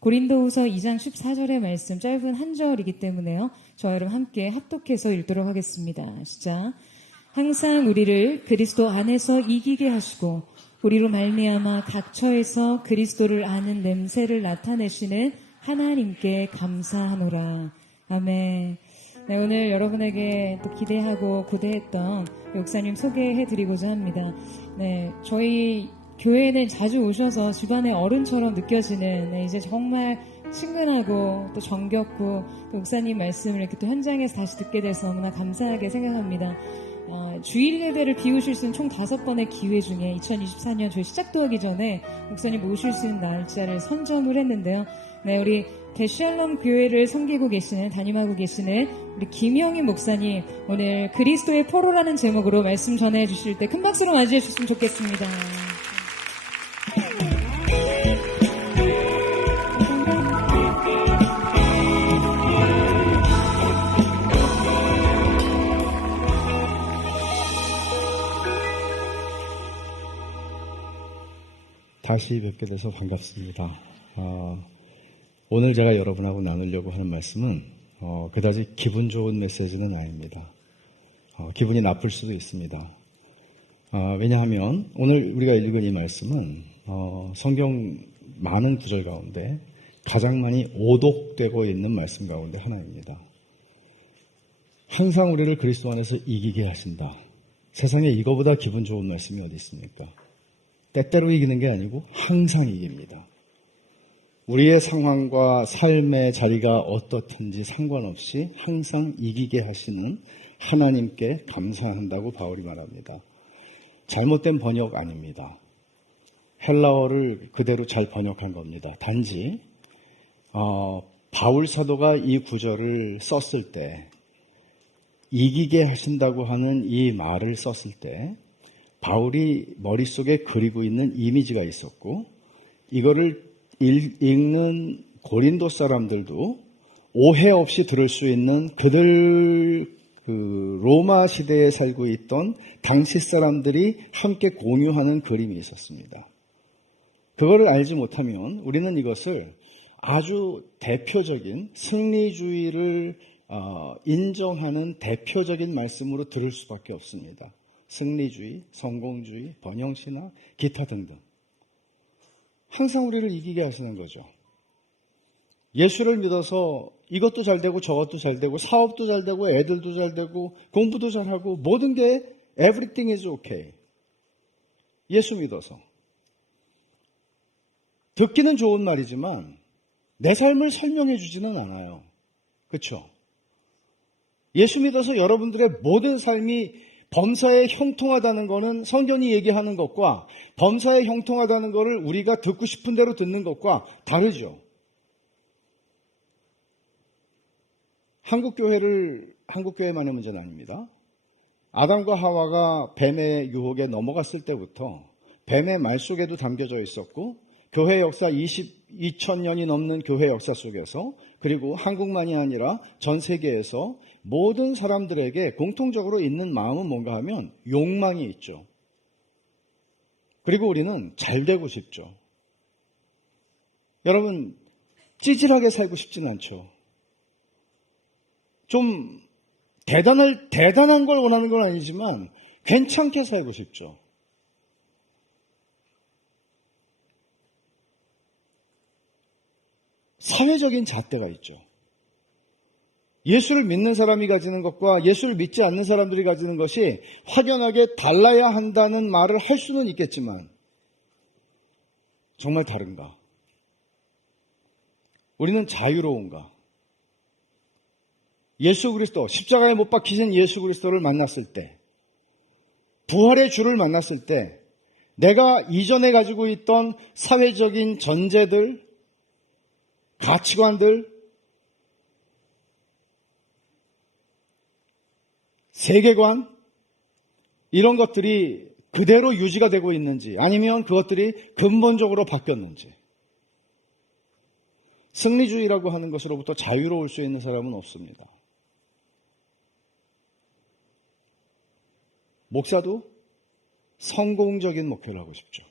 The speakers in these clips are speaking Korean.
고린도후서 2장 14절의 말씀 짧은 한 절이기 때문에요. 저와 여러분 함께 합독해서 읽도록 하겠습니다. 시작. 항상 우리를 그리스도 안에서 이기게 하시고 우리로 말미암아 각 처에서 그리스도를 아는 냄새를 나타내시는 하나님께 감사하노라. 아멘. 네, 오늘 여러분에게 또 기대하고 고대했던 목사님 소개해드리고자 합니다. 네, 저희 교회에는 자주 오셔서 집안의 어른처럼 느껴지는 이제 정말 친근하고 또 정겹고 또 목사님 말씀을 이렇게 또 현장에서 다시 듣게 돼서 너무나 감사하게 생각합니다. 주일 예배를 비우실 수 있는 총 5번의 기회 중에 2024년 저희 시작도 하기 전에 목사님 모실 수 있는 날짜를 선점을 했는데요. 네, 우리 대샬롬 교회를 섬기고 계시는, 담임하고 계시는 우리 김영희 목사님 오늘 그리스도의 포로라는 제목으로 말씀 전해 주실 때 큰 박수로 맞이해 주셨으면 좋겠습니다. 다시 뵙게 돼서 반갑습니다. 오늘 제가 여러분하고 나누려고 하는 말씀은 그다지 기분 좋은 메시지는 아닙니다. 기분이 나쁠 수도 있습니다. 왜냐하면 오늘 우리가 읽은 이 말씀은 성경 많은 구절 가운데 가장 많이 오독되고 있는 말씀 가운데 하나입니다. 항상 우리를 그리스도 안에서 이기게 하신다. 세상에 이거보다 기분 좋은 말씀이 어디 있습니까? 때때로 이기는 게 아니고 항상 이깁니다. 우리의 상황과 삶의 자리가 어떻든지 상관없이 항상 이기게 하시는 하나님께 감사한다고 바울이 말합니다. 잘못된 번역 아닙니다. 헬라어를 그대로 잘 번역한 겁니다. 단지 바울 사도가 이 구절을 썼을 때 이기게 하신다고 하는 이 말을 썼을 때 바울이 머릿속에 그리고 있는 이미지가 있었고 이거를 읽는 고린도 사람들도 오해 없이 들을 수 있는 그들 로마 시대에 살고 있던 당시 사람들이 함께 공유하는 그림이 있었습니다. 그거를 알지 못하면 우리는 이것을 아주 대표적인 승리주의를 인정하는 대표적인 말씀으로 들을 수밖에 없습니다. 승리주의, 성공주의, 번영신학, 기타 등등. 항상 우리를 이기게 하시는 거죠. 예수를 믿어서 이것도 잘 되고 저것도 잘 되고 사업도 잘 되고 애들도 잘 되고 공부도 잘하고 모든 게 everything is okay. 예수 믿어서. 듣기는 좋은 말이지만 내 삶을 설명해 주지는 않아요. 그렇죠? 예수 믿어서 여러분들의 모든 삶이 범사에 형통하다는 것은 성경이 얘기하는 것과 범사에 형통하다는 것을 우리가 듣고 싶은 대로 듣는 것과 다르죠. 한국교회만의 문제는 아닙니다. 아담과 하와가 뱀의 유혹에 넘어갔을 때부터 뱀의 말 속에도 담겨져 있었고 교회 역사 2000년이 넘는 교회 역사 속에서 그리고 한국만이 아니라 전 세계에서 모든 사람들에게 공통적으로 있는 마음은 뭔가 하면 욕망이 있죠. 그리고 우리는 잘 되고 싶죠. 여러분, 찌질하게 살고 싶지는 않죠. 좀 대단한 걸 원하는 건 아니지만 괜찮게 살고 싶죠. 사회적인 잣대가 있죠. 예수를 믿는 사람이 가지는 것과 예수를 믿지 않는 사람들이 가지는 것이 확연하게 달라야 한다는 말을 할 수는 있겠지만 정말 다른가? 우리는 자유로운가? 예수 그리스도, 십자가에 못 박히신 예수 그리스도를 만났을 때, 부활의 주를 만났을 때 내가 이전에 가지고 있던 사회적인 전제들, 가치관들, 세계관 이런 것들이 그대로 유지가 되고 있는지 아니면 그것들이 근본적으로 바뀌었는지. 승리주의라고 하는 것으로부터 자유로울 수 있는 사람은 없습니다. 목사도 성공적인 목표를 하고 싶죠.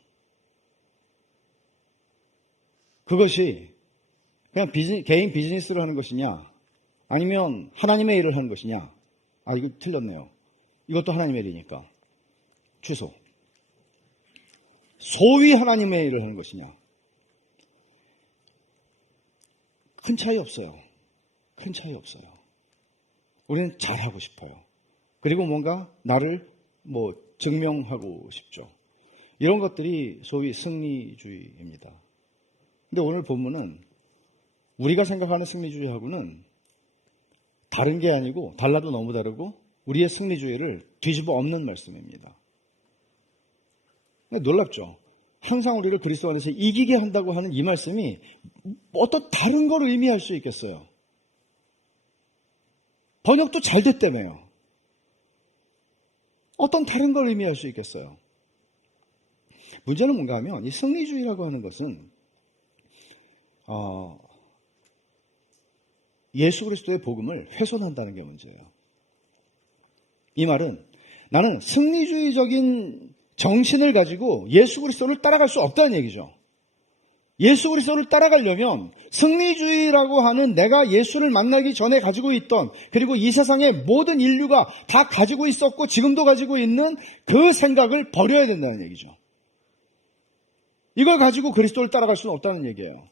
그것이 그냥 개인 비즈니스를 하는 것이냐, 아니면 하나님의 일을 하는 것이냐. 아, 이거 틀렸네요. 이것도 하나님의 일이니까 취소. 소위 하나님의 일을 하는 것이냐. 큰 차이 없어요. 큰 차이 없어요. 우리는 잘하고 싶어요. 그리고 뭔가 나를 증명하고 싶죠. 이런 것들이 소위 승리주의입니다. 근데 오늘 본문은 우리가 생각하는 승리주의하고는 다른 게 아니고, 달라도 너무 다르고 우리의 승리주의를 뒤집어 엎는 말씀입니다. 놀랍죠? 항상 우리를 그리스도 안에서 이기게 한다고 하는 이 말씀이 어떤 다른 걸 의미할 수 있겠어요. 번역도 잘 됐다며요. 어떤 다른 걸 의미할 수 있겠어요. 문제는 뭔가 하면 이 승리주의라고 하는 것은 예수 그리스도의 복음을 훼손한다는 게 문제예요. 이 말은 나는 승리주의적인 정신을 가지고 예수 그리스도를 따라갈 수 없다는 얘기죠. 예수 그리스도를 따라가려면 승리주의라고 하는 내가 예수를 만나기 전에 가지고 있던, 그리고 이 세상의 모든 인류가 다 가지고 있었고 지금도 가지고 있는 그 생각을 버려야 된다는 얘기죠. 이걸 가지고 그리스도를 따라갈 수는 없다는 얘기예요.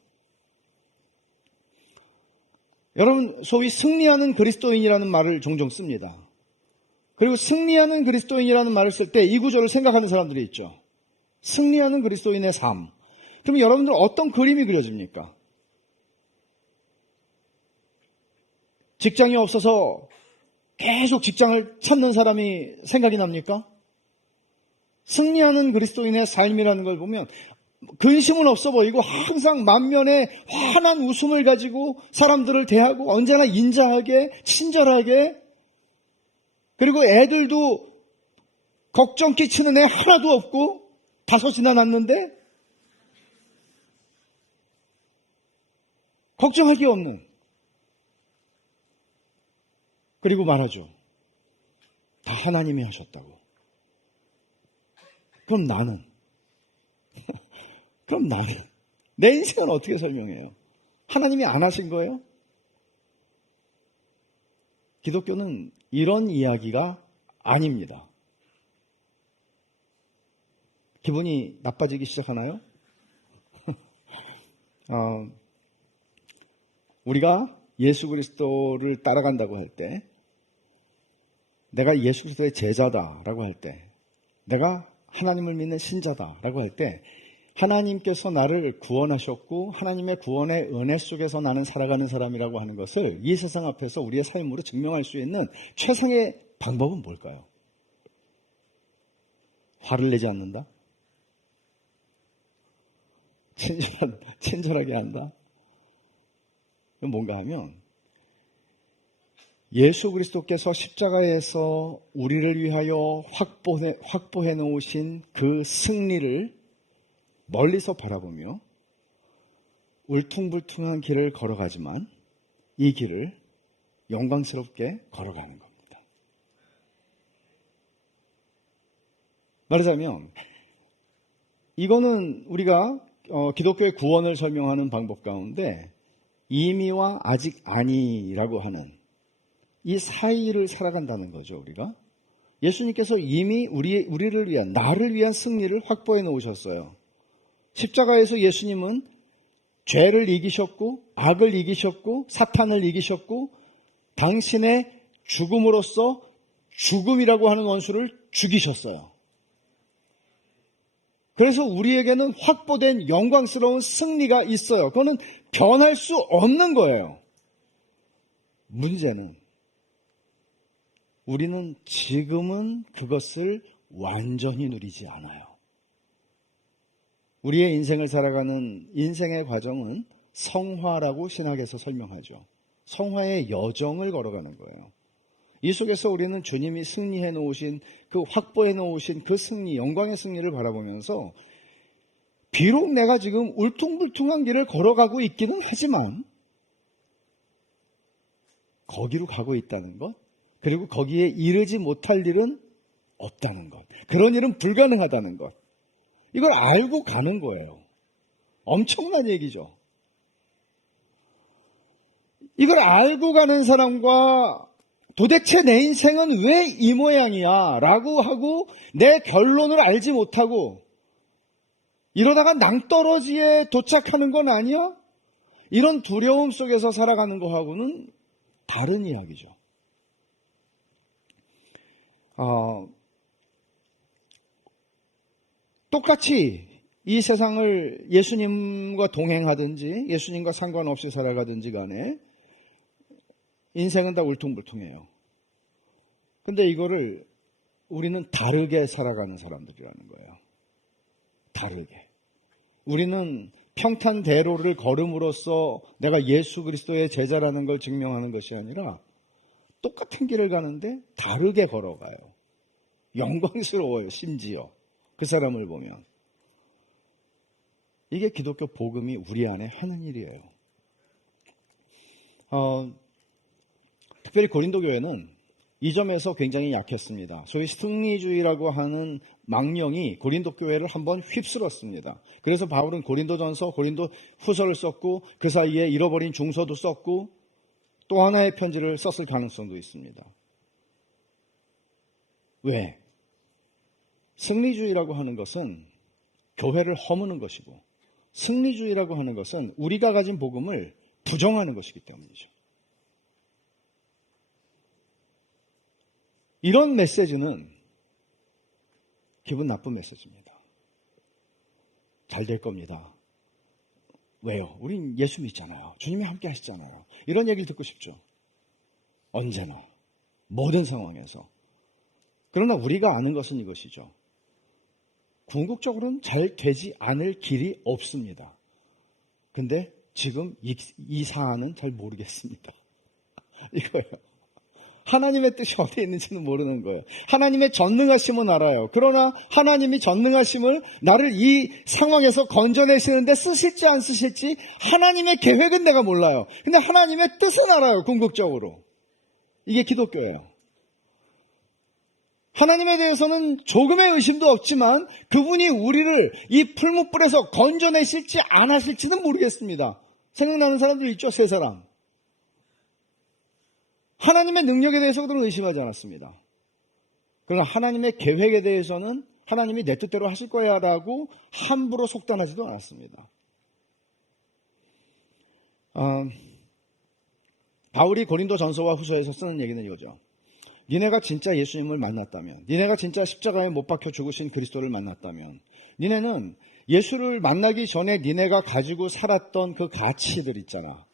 여러분, 소위 승리하는 그리스도인이라는 말을 종종 씁니다. 그리고 승리하는 그리스도인이라는 말을 쓸 때 이 구조를 생각하는 사람들이 있죠. 승리하는 그리스도인의 삶. 그럼 여러분들 어떤 그림이 그려집니까? 직장이 없어서 계속 직장을 찾는 사람이 생각이 납니까? 승리하는 그리스도인의 삶이라는 걸 보면 근심은 없어 보이고 항상 만면에 환한 웃음을 가지고 사람들을 대하고 언제나 인자하게, 친절하게, 그리고 애들도 걱정 끼치는 애 하나도 없고 5이나 낳는데 걱정할 게 없는. 그리고 말하죠. 다 하나님이 하셨다고. 그럼 나는 내 인생은 어떻게 설명해요? 하나님이 안 하신 거예요? 기독교는 이런 이야기가 아닙니다. 기분이 나빠지기 시작하나요? 우리가 예수 그리스도를 따라간다고 할 때, 내가 예수 그리스도의 제자다라고 할 때, 내가 하나님을 믿는 신자다라고 할 때, 하나님께서 나를 구원하셨고 하나님의 구원의 은혜 속에서 나는 살아가는 사람이라고 하는 것을 이 세상 앞에서 우리의 삶으로 증명할 수 있는 최상의 방법은 뭘까요? 화를 내지 않는다? 친절하게 한다? 뭔가 하면 예수 그리스도께서 십자가에서 우리를 위하여 확보해 놓으신 그 승리를 멀리서 바라보며 울퉁불퉁한 길을 걸어가지만 이 길을 영광스럽게 걸어가는 겁니다. 말하자면 이거는 우리가 기독교의 구원을 설명하는 방법 가운데 이미와 아직 아니라고 하는 이 사이를 살아간다는 거죠. 우리가 예수님께서 이미 우리를 위한, 나를 위한 승리를 확보해 놓으셨어요. 십자가에서 예수님은 죄를 이기셨고 악을 이기셨고 사탄을 이기셨고 당신의 죽음으로써 죽음이라고 하는 원수를 죽이셨어요. 그래서 우리에게는 확보된 영광스러운 승리가 있어요. 그거는 변할 수 없는 거예요. 문제는 우리는 지금은 그것을 완전히 누리지 않아요. 우리의 인생을 살아가는 인생의 과정은 성화라고 신학에서 설명하죠. 성화의 여정을 걸어가는 거예요. 이 속에서 우리는 주님이 승리해 놓으신, 그 확보해 놓으신 그 승리, 영광의 승리를 바라보면서 비록 내가 지금 울퉁불퉁한 길을 걸어가고 있기는 하지만 거기로 가고 있다는 것, 그리고 거기에 이르지 못할 일은 없다는 것, 그런 일은 불가능하다는 것, 이걸 알고 가는 거예요. 엄청난 얘기죠. 이걸 알고 가는 사람과 도대체 내 인생은 왜 이 모양이야? 라고 하고 내 결론을 알지 못하고 이러다가 낭떠러지에 도착하는 건 아니야? 이런 두려움 속에서 살아가는 거하고는 다른 이야기죠. 똑같이 이 세상을 예수님과 동행하든지 예수님과 상관없이 살아가든지 간에 인생은 다 울퉁불퉁해요. 근데 이거를 우리는 다르게 살아가는 사람들이라는 거예요. 다르게. 우리는 평탄대로를 걸음으로써 내가 예수 그리스도의 제자라는 걸 증명하는 것이 아니라 똑같은 길을 가는데 다르게 걸어가요. 영광스러워요, 심지어. 그 사람을 보면. 이게 기독교 복음이 우리 안에 하는 일이에요. 특별히 고린도 교회는 이 점에서 굉장히 약했습니다. 소위 승리주의라고 하는 망령이 고린도 교회를 한번 휩쓸었습니다. 그래서 바울은 고린도전서, 고린도 후서를 썼고 그 사이에 잃어버린 중서도 썼고 또 하나의 편지를 썼을 가능성도 있습니다. 왜? 승리주의라고 하는 것은 교회를 허무는 것이고 승리주의라고 하는 것은 우리가 가진 복음을 부정하는 것이기 때문이죠. 이런 메시지는 기분 나쁜 메시지입니다. 잘 될 겁니다. 왜요? 우린 예수 믿잖아요. 주님이 함께 하시잖아요. 이런 얘기를 듣고 싶죠. 언제나. 모든 상황에서. 그러나 우리가 아는 것은 이것이죠. 궁극적으로는 잘 되지 않을 길이 없습니다. 근데 지금 이 사안은 잘 모르겠습니다. 이거예요. 하나님의 뜻이 어디에 있는지는 모르는 거예요. 하나님의 전능하심은 알아요. 그러나 하나님이 전능하심을 나를 이 상황에서 건져내시는데 쓰실지 안 쓰실지 하나님의 계획은 내가 몰라요. 근데 하나님의 뜻은 알아요. 궁극적으로. 이게 기독교예요. 하나님에 대해서는 조금의 의심도 없지만 그분이 우리를 이 풀무불에서 건져내실지 안 하실지는 모르겠습니다. 생각나는 사람들 있죠? 세 사람. 하나님의 능력에 대해서 그들은 의심하지 않았습니다. 그러나 하나님의 계획에 대해서는 하나님이 내 뜻대로 하실 거야 라고 함부로 속단하지도 않았습니다. 바울이 고린도 전서와 후서에서 쓰는 얘기는 이거죠. 니네가 진짜 예수님을 만났다면, 니네가 진짜 십자가에 못 박혀 죽으신 그리스도를 만났다면, 니네는 예수를 만나기 전에 니네가 가지고 살았던 그 가치들 있잖아.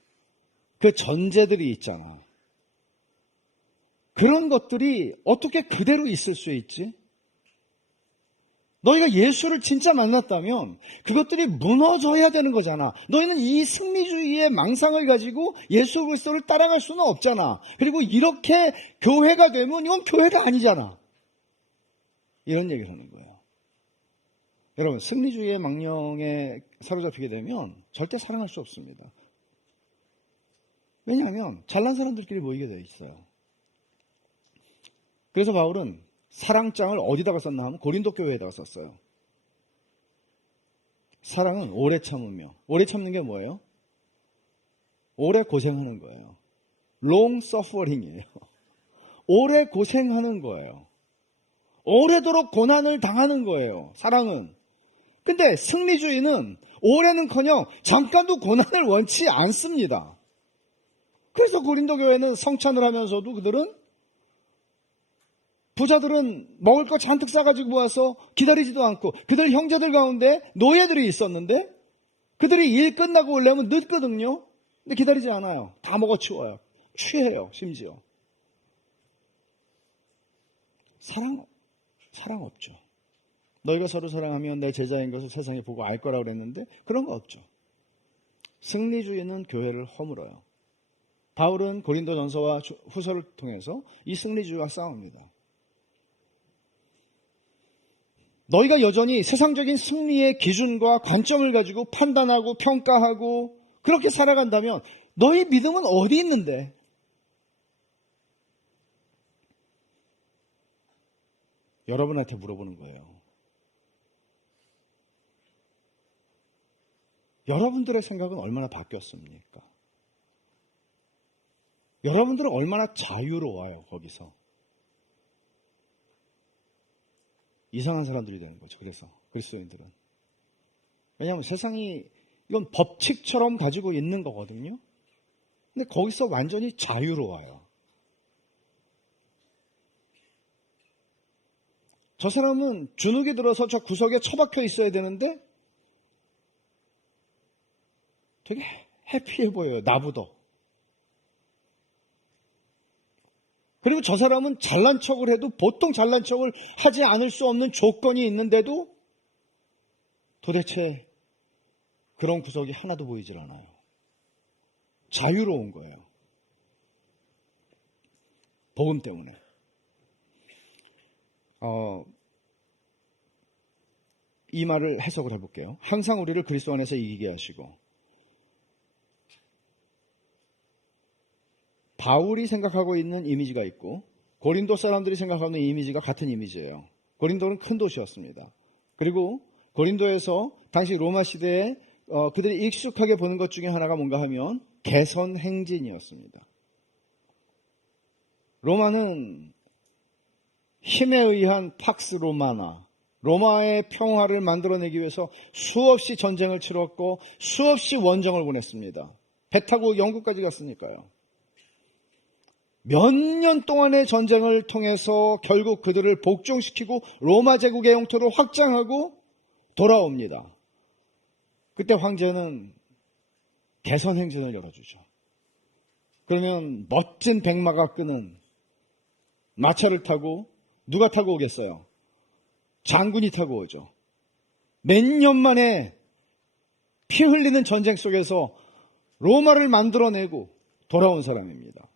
그 전제들이 있잖아. 그런 것들이 어떻게 그대로 있을 수 있지? 너희가 예수를 진짜 만났다면 그것들이 무너져야 되는 거잖아. 너희는 이 승리주의의 망상을 가지고 예수 그리스도를 따라갈 수는 없잖아. 그리고 이렇게 교회가 되면 이건 교회가 아니잖아. 이런 얘기를 하는 거예요. 여러분, 승리주의의 망령에 사로잡히게 되면 절대 사랑할 수 없습니다. 왜냐하면 잘난 사람들끼리 모이게 돼 있어요. 그래서 바울은 사랑장을 어디다가 썼나 하면 고린도 교회에다가 썼어요. 사랑은 오래 참으며, 오래 참는 게 뭐예요? 오래 고생하는 거예요. long suffering이에요. 오래 고생하는 거예요. 오래도록 고난을 당하는 거예요. 사랑은. 근데 승리주의는 오래는커녕 잠깐도 고난을 원치 않습니다. 그래서 고린도 교회는 성찬을 하면서도 부자들은 먹을 거 잔뜩 싸가지고 모아서 기다리지도 않고 그들 형제들 가운데 노예들이 있었는데 그들이 일 끝나고 오려면 늦거든요. 근데 기다리지 않아요. 다 먹어치워요. 취해요. 심지어. 사랑 없죠. 너희가 서로 사랑하면 내 제자인 것을 세상에 보고 알 거라고 그랬는데 그런 거 없죠. 승리주의는 교회를 허물어요. 바울은 고린도 전서와 후서를 통해서 이 승리주의와 싸웁니다. 너희가 여전히 세상적인 승리의 기준과 관점을 가지고 판단하고 평가하고 그렇게 살아간다면 너희 믿음은 어디 있는데? 여러분한테 물어보는 거예요. 여러분들의 생각은 얼마나 바뀌었습니까? 여러분들은 얼마나 자유로워요, 거기서. 이상한 사람들이 되는 거죠. 그래서 그리스도인들은. 왜냐하면 세상이 이건 법칙처럼 가지고 있는 거거든요. 근데 거기서 완전히 자유로워요. 저 사람은 주눅이 들어서 저 구석에 처박혀 있어야 되는데 되게 해피해 보여요. 나보다. 그리고 저 사람은 잘난 척을 해도 보통 잘난 척을 하지 않을 수 없는 조건이 있는데도 도대체 그런 구석이 하나도 보이질 않아요. 자유로운 거예요. 복음 때문에. 이 말을 해석을 해볼게요. 항상 우리를 그리스도 안에서 이기게 하시고, 바울이 생각하고 있는 이미지가 있고 고린도 사람들이 생각하는 이미지가 같은 이미지예요. 고린도는 큰 도시였습니다. 그리고 고린도에서 당시 로마 시대에 그들이 익숙하게 보는 것 중에 하나가 뭔가 하면 개선 행진이었습니다. 로마는 힘에 의한 팍스 로마나, 로마의 평화를 만들어내기 위해서 수없이 전쟁을 치렀고 수없이 원정을 보냈습니다. 배 타고 영국까지 갔으니까요. 몇 년 동안의 전쟁을 통해서 결국 그들을 복종시키고 로마 제국의 영토를 확장하고 돌아옵니다. 그때 황제는 개선 행진을 열어주죠. 그러면 멋진 백마가 끄는 마차를 타고 누가 타고 오겠어요? 장군이 타고 오죠. 몇 년 만에 피 흘리는 전쟁 속에서 로마를 만들어내고 돌아온 사람입니다.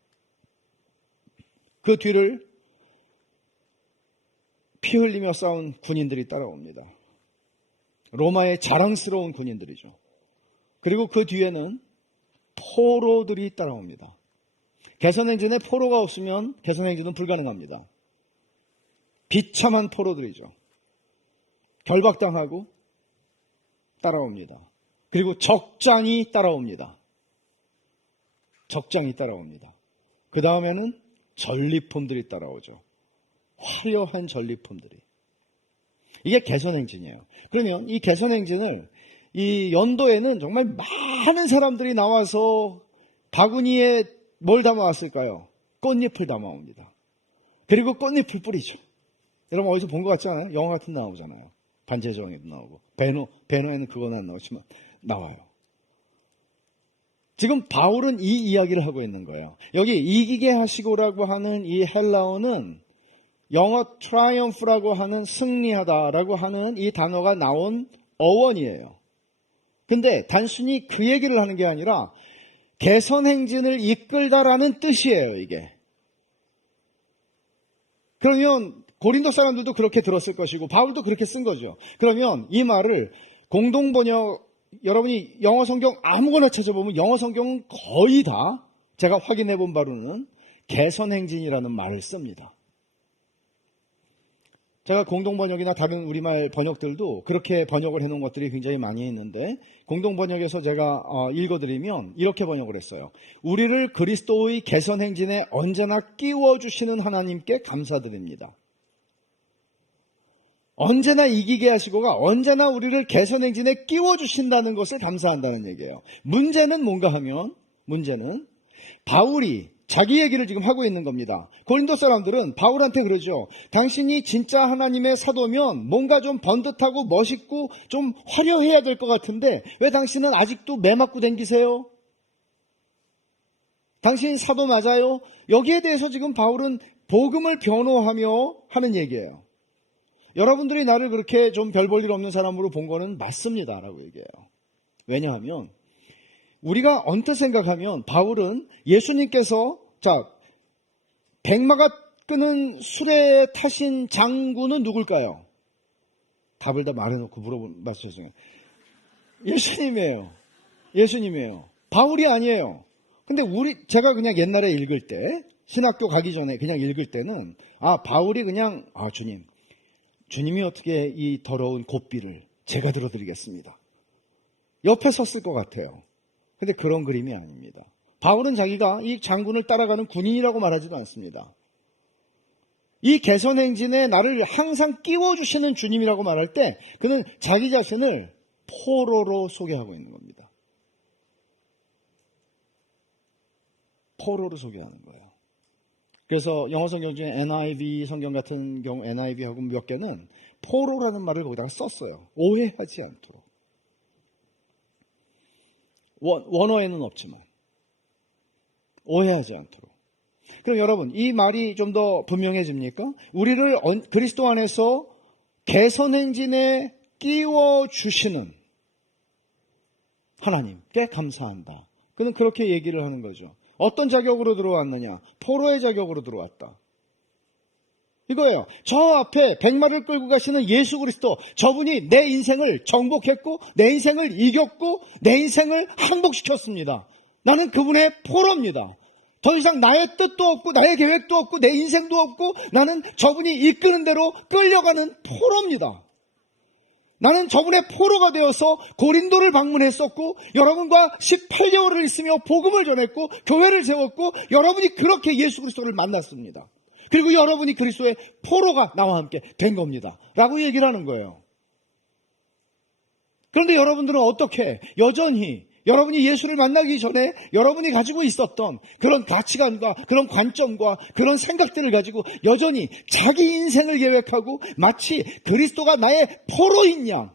그 뒤를 피 흘리며 싸운 군인들이 따라옵니다. 로마의 자랑스러운 군인들이죠. 그리고 그 뒤에는 포로들이 따라옵니다. 개선행진에 포로가 없으면 개선행진은 불가능합니다. 비참한 포로들이죠. 결박당하고 따라옵니다. 그리고 적장이 따라옵니다. 적장이 따라옵니다. 그 다음에는 전리품들이 따라오죠. 화려한 전리품들이. 이게 개선행진이에요. 그러면 이 개선행진을 이 연도에는 정말 많은 사람들이 나와서 바구니에 뭘 담아왔을까요? 꽃잎을 담아옵니다. 그리고 꽃잎을 뿌리죠. 여러분 어디서 본 것 같지 않아요? 영화 같은 데 나오잖아요. 반지의 제왕에도 나오고 베노에는 그거는 안 나오지만 나와요. 지금 바울은 이 이야기를 하고 있는 거예요. 여기 이기게 하시고라고 하는 이 헬라어는 영어 triumph라고 하는 승리하다라고 하는 이 단어가 나온 어원이에요. 근데 단순히 그 얘기를 하는 게 아니라 개선행진을 이끌다라는 뜻이에요, 이게. 그러면 고린도 사람들도 그렇게 들었을 것이고 바울도 그렇게 쓴 거죠. 그러면 이 말을 공동번역, 여러분이 영어 성경 아무거나 찾아보면 영어 성경은 거의 다 제가 확인해 본 바로는 개선행진이라는 말을 씁니다. 제가 공동번역이나 다른 우리말 번역들도 그렇게 번역을 해놓은 것들이 굉장히 많이 있는데 공동번역에서 제가 읽어드리면 이렇게 번역을 했어요. 우리를 그리스도의 개선행진에 언제나 끼워주시는 하나님께 감사드립니다. 언제나 이기게 하시고가 언제나 우리를 개선행진에 끼워주신다는 것을 감사한다는 얘기예요. 문제는 뭔가 하면 문제는 바울이 자기 얘기를 지금 하고 있는 겁니다. 고린도 사람들은 바울한테 그러죠. 당신이 진짜 하나님의 사도면 뭔가 좀 번듯하고 멋있고 좀 화려해야 될 것 같은데 왜 당신은 아직도 매 맞고 다니세요? 당신이 사도 맞아요? 여기에 대해서 지금 바울은 복음을 변호하며 하는 얘기예요. 여러분들이 나를 그렇게 좀 별 볼 일 없는 사람으로 본 거는 맞습니다 라고 얘기해요. 왜냐하면 우리가 언뜻 생각하면 바울은 예수님께서 백마가 끄는 수레에 타신 장군은 누굴까요? 답을 다 말해놓고 말씀하세요. 예수님이에요. 예수님이에요. 바울이 아니에요. 근데 제가 그냥 옛날에 읽을 때 신학교 가기 전에 그냥 읽을 때는 바울이 그냥 주님이 어떻게 이 더러운 고삐를 제가 들어드리겠습니다. 옆에 섰을 것 같아요. 근데 그런 그림이 아닙니다. 바울은 자기가 이 장군을 따라가는 군인이라고 말하지도 않습니다. 이 개선행진에 나를 항상 끼워주시는 주님이라고 말할 때 그는 자기 자신을 포로로 소개하고 있는 겁니다. 포로로 소개하는 거예요. 그래서 영어 성경 중에 NIV 성경 같은 경우 NIV하고 몇 개는 포로라는 말을 거기다가 썼어요. 오해하지 않도록. 원어에는 없지만 오해하지 않도록. 그럼 여러분, 이 말이 좀 더 분명해집니까? 우리를 그리스도 안에서 개선행진에 끼워주시는 하나님께 감사한다. 그는 그렇게 얘기를 하는 거죠. 어떤 자격으로 들어왔느냐? 포로의 자격으로 들어왔다. 이거예요. 저 앞에 백마를 끌고 가시는 예수 그리스도, 저분이 내 인생을 정복했고 내 인생을 이겼고 내 인생을 항복시켰습니다. 나는 그분의 포로입니다. 더 이상 나의 뜻도 없고 나의 계획도 없고 내 인생도 없고 나는 저분이 이끄는 대로 끌려가는 포로입니다. 나는 저분의 포로가 되어서 고린도를 방문했었고 여러분과 18개월을 있으며 복음을 전했고 교회를 세웠고 여러분이 그렇게 예수 그리스도를 만났습니다. 그리고 여러분이 그리스도의 포로가 나와 함께 된 겁니다. 라고 얘기를 하는 거예요. 그런데 여러분들은 어떻게 여전히 여러분이 예수를 만나기 전에 여러분이 가지고 있었던 그런 가치관과 그런 관점과 그런 생각들을 가지고 여전히 자기 인생을 계획하고 마치 그리스도가 나의 포로인 양,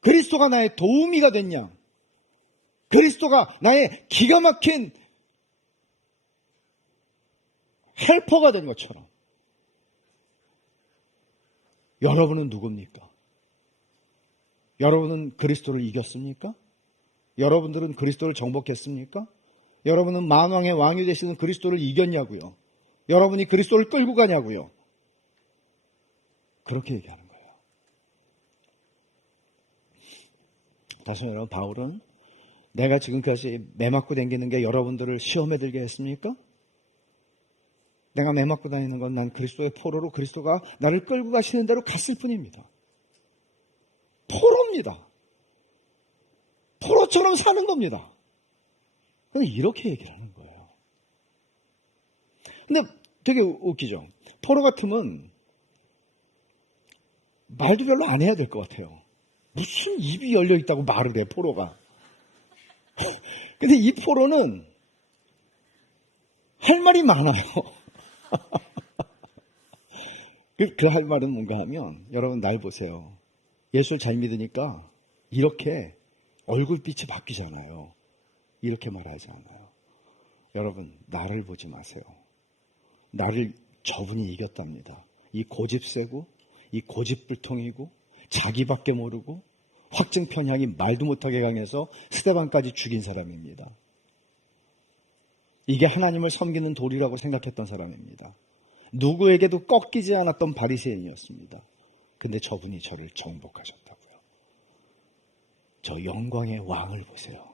그리스도가 나의 도우미가 된 양, 그리스도가 나의 기가 막힌 헬퍼가 된 것처럼 여러분은 누굽니까? 여러분은 그리스도를 이겼습니까? 여러분들은 그리스도를 정복했습니까? 여러분은 만왕의 왕이 되시는 그리스도를 이겼냐고요? 여러분이 그리스도를 끌고 가냐고요? 그렇게 얘기하는 거예요. 다시 여러분, 바울은 내가 지금까지 매맞고 다니는 게 여러분들을 시험에 들게 했습니까? 내가 매맞고 다니는 건 난 그리스도의 포로로 그리스도가 나를 끌고 가시는 대로 갔을 뿐입니다. 포로입니다. 포로처럼 사는 겁니다. 근데 이렇게 얘기를 하는 거예요. 근데 되게 웃기죠. 포로 같으면 말도 별로 안 해야 될 것 같아요. 무슨 입이 열려 있다고 말을 해, 포로가. 근데 이 포로는 할 말이 많아요. 그 할 말은 뭔가 하면 여러분 날 보세요. 예수를 잘 믿으니까 이렇게 얼굴빛이 바뀌잖아요. 이렇게 말하지 않아요. 여러분, 나를 보지 마세요. 나를 저분이 이겼답니다. 이 고집세고 이 고집불통이고 자기밖에 모르고 확증 편향이 말도 못하게 강해서 스데반까지 죽인 사람입니다. 이게 하나님을 섬기는 도리라고 생각했던 사람입니다. 누구에게도 꺾이지 않았던 바리새인이었습니다. 근데 저분이 저를 정복하셨다고요. 저 영광의 왕을 보세요.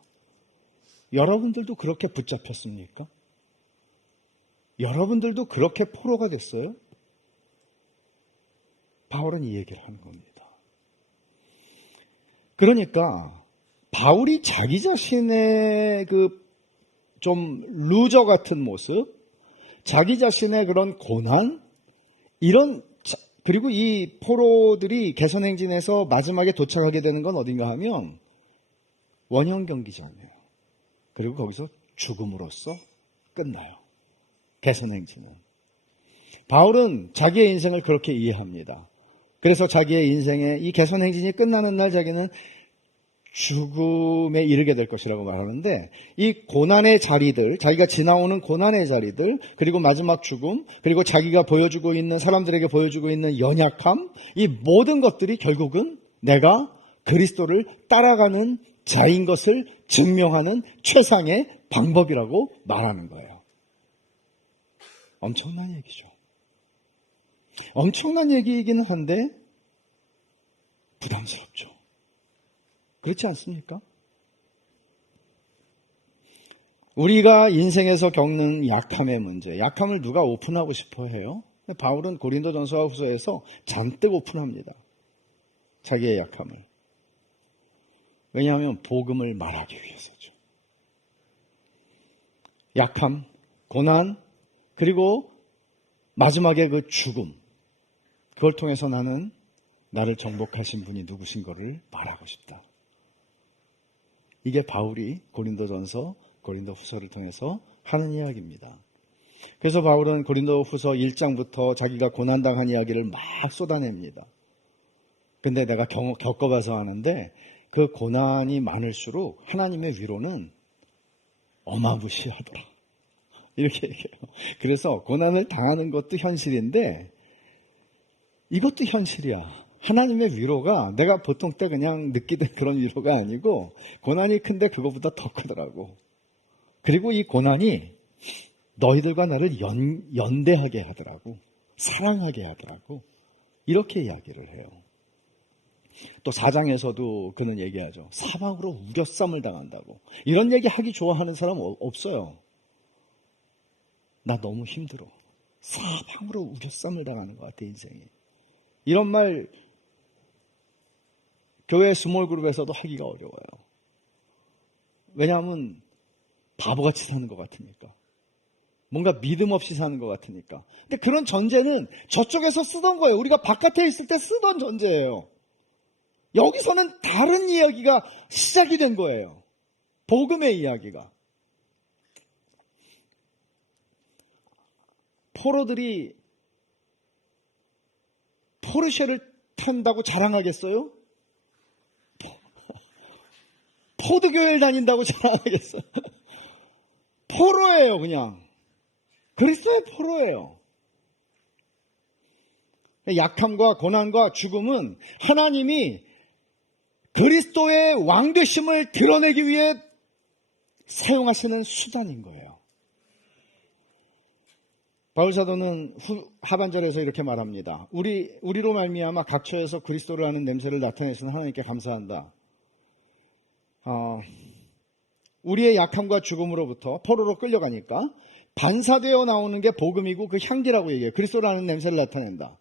여러분들도 그렇게 붙잡혔습니까? 여러분들도 그렇게 포로가 됐어요? 바울은 이 얘기를 하는 겁니다. 그러니까 바울이 자기 자신의 그 좀 루저 같은 모습, 자기 자신의 그런 고난, 이런, 그리고 이 포로들이 개선행진에서 마지막에 도착하게 되는 건 어딘가 하면 원형 경기장이에요. 그리고 거기서 죽음으로써 끝나요. 개선행진은. 바울은 자기의 인생을 그렇게 이해합니다. 그래서 자기의 인생에 이 개선행진이 끝나는 날 자기는 죽음에 이르게 될 것이라고 말하는데, 이 고난의 자리들, 자기가 지나오는 고난의 자리들, 그리고 마지막 죽음, 그리고 자기가 보여주고 있는, 사람들에게 보여주고 있는 연약함, 이 모든 것들이 결국은 내가 그리스도를 따라가는 자인 것을 증명하는 최상의 방법이라고 말하는 거예요. 엄청난 얘기죠. 엄청난 얘기이기는 한데 부담스럽죠. 그렇지 않습니까? 우리가 인생에서 겪는 약함의 문제, 약함을 누가 오픈하고 싶어 해요? 바울은 고린도전서와 후서에서 잔뜩 오픈합니다. 자기의 약함을. 왜냐하면 복음을 말하기 위해서죠. 약함, 고난, 그리고 마지막에 그 죽음. 그걸 통해서 나는 나를 정복하신 분이 누구신 거를 말하고 싶다. 이게 바울이 고린도전서, 고린도후서를 통해서 하는 이야기입니다. 그래서 바울은 고린도후서 1장부터 자기가 고난당한 이야기를 막 쏟아냅니다. 근데 내가 겪어봐서 하는데 그 고난이 많을수록 하나님의 위로는 어마무시하더라. 이렇게 얘기해요. 그래서 고난을 당하는 것도 현실인데 이것도 현실이야. 하나님의 위로가 내가 보통 때 그냥 느끼던 그런 위로가 아니고 고난이 큰데 그것보다 더 크더라고. 그리고 이 고난이 너희들과 나를 연대하게 하더라고. 사랑하게 하더라고. 이렇게 이야기를 해요. 또 4장에서도 그는 얘기하죠. 사방으로 우겨쌈을 당한다고. 이런 얘기 하기 좋아하는 사람 없어요. 나 너무 힘들어. 사방으로 우겨쌈을 당하는 것 같아, 인생이. 이런 말 교회 스몰그룹에서도 하기가 어려워요. 왜냐하면 바보같이 사는 것 같으니까. 뭔가 믿음 없이 사는 것 같으니까. 근데 그런 전제는 저쪽에서 쓰던 거예요. 우리가 바깥에 있을 때 쓰던 전제예요. 여기서는 다른 이야기가 시작이 된 거예요. 복음의 이야기가. 포로들이 포르쉐를 탄다고 자랑하겠어요? 포드교회를 다닌다고 자랑하겠어요? 포로예요, 그냥. 그리스도의 포로예요. 약함과 고난과 죽음은 하나님이 그리스도의 왕되심을 드러내기 위해 사용하시는 수단인 거예요. 바울 사도는 하반절에서 이렇게 말합니다. 우리로 말미암아 각처에서 그리스도를 아는 냄새를 나타내시는 하나님께 감사한다. 우리의 약함과 죽음으로부터 포로로 끌려가니까 반사되어 나오는 게 복음이고 그 향기라고 얘기해요. 그리스도를 아는 냄새를 나타낸다.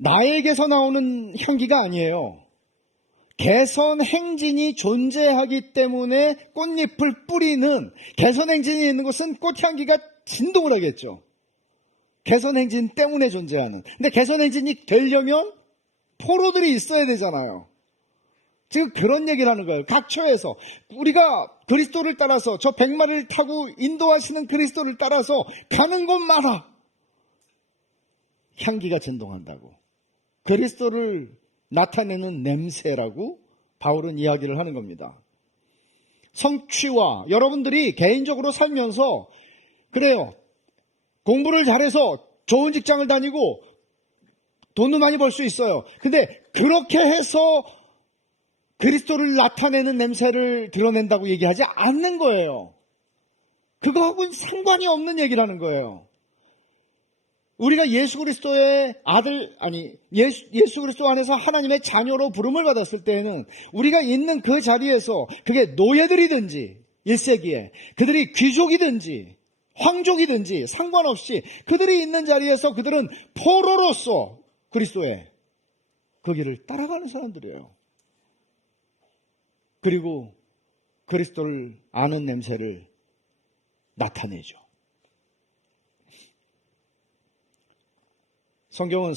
나에게서 나오는 향기가 아니에요. 개선 행진이 존재하기 때문에 꽃잎을 뿌리는 개선 행진이 있는 곳은 꽃향기가 진동을 하겠죠. 개선 행진 때문에 존재하는. 근데 개선 행진이 되려면 포로들이 있어야 되잖아요. 지금 그런 얘기를 하는 거예요. 각처에서 우리가 그리스도를 따라서 저 100마리를 타고 인도하시는 그리스도를 따라서 가는 곳마다 향기가 진동한다고. 그리스도를 나타내는 냄새라고 바울은 이야기를 하는 겁니다. 성취와 여러분들이 개인적으로 살면서 그래요. 공부를 잘해서 좋은 직장을 다니고 돈도 많이 벌 수 있어요. 근데 그렇게 해서 그리스도를 나타내는 냄새를 드러낸다고 얘기하지 않는 거예요. 그거하고는 상관이 없는 얘기라는 거예요. 우리가 예수 그리스도의 예수 그리스도 안에서 하나님의 자녀로 부름을 받았을 때에는 우리가 있는 그 자리에서 그게 노예들이든지 1세기에 그들이 귀족이든지 황족이든지 상관없이 그들이 있는 자리에서 그들은 포로로서 그리스도의 그 길을 따라가는 사람들이에요. 그리고 그리스도를 아는 냄새를 나타내죠. 성경은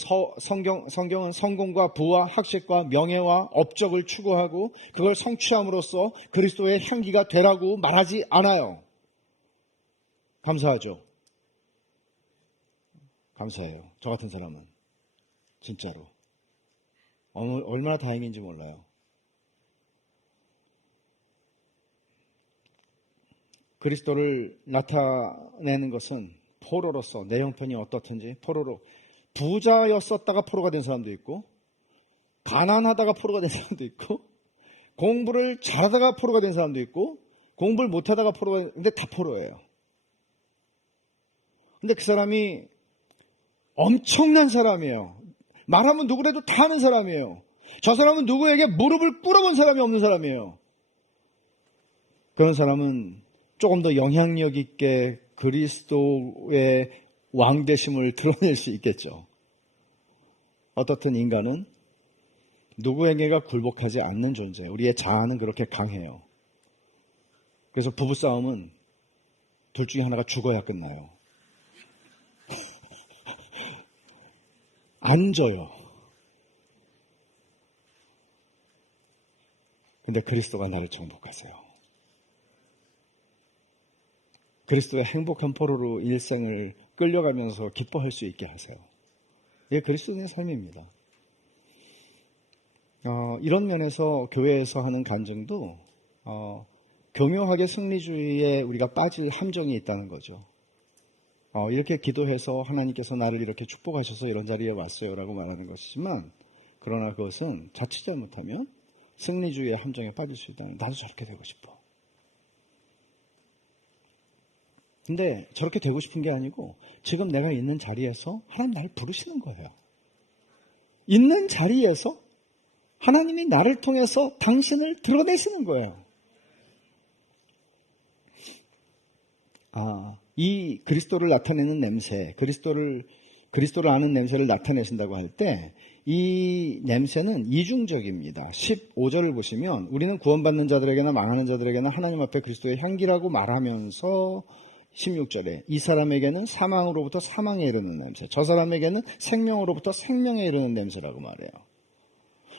성공과 부와 학식과 명예와 업적을 추구하고 그걸 성취함으로써 그리스도의 향기가 되라고 말하지 않아요. 감사하죠. 감사해요. 저 같은 사람은 진짜로 얼마나 다행인지 몰라요. 그리스도를 나타내는 것은 포로로서 내 형편이 어떻든지 포로로 부자였었다가 포로가 된 사람도 있고 가난하다가 포로가 된 사람도 있고 공부를 잘하다가 포로가 된 사람도 있고 공부를 못하다가 포로가 근데 다 포로예요. 근데 그 사람이 엄청난 사람이에요. 말하면 누구라도 다 아는 사람이에요. 저 사람은 누구에게 무릎을 꿇어본 사람이 없는 사람이에요. 그런 사람은 조금 더 영향력 있게 그리스도의 왕되심을 드러낼 수 있겠죠. 어떻든 인간은 누구에게가 굴복하지 않는 존재. 우리의 자아는 그렇게 강해요. 그래서 부부싸움은 둘 중에 하나가 죽어야 끝나요. 안 져요. 근데 그리스도가 나를 정복하세요. 그리스도의 행복한 포로로 일생을 끌려가면서 기뻐할 수 있게 하세요. 이게 그리스도인의 삶입니다. 이런 면에서 교회에서 하는 간증도 교묘하게 승리주의에 우리가 빠질 함정이 있다는 거죠. 이렇게 기도해서 하나님께서 나를 이렇게 축복하셔서 이런 자리에 왔어요 라고 말하는 것이지만, 그러나 그것은 자칫 잘못하면 승리주의의 함정에 빠질 수 있다는, 나도 저렇게 되고 싶어. 근데 저렇게 되고 싶은 게 아니고 지금 내가 있는 자리에서 하나님 나를 부르시는 거예요. 있는 자리에서 하나님이 나를 통해서 당신을 드러내시는 거예요. 이 그리스도를 나타내는 냄새, 그리스도를 아는 냄새를 나타내신다고 할 때 이 냄새는 이중적입니다. 15절을 보시면 우리는 구원받는 자들에게나 망하는 자들에게나 하나님 앞에 그리스도의 향기라고 말하면서 16절에 이 사람에게는 사망으로부터 사망에 이르는 냄새, 저 사람에게는 생명으로부터 생명에 이르는 냄새라고 말해요.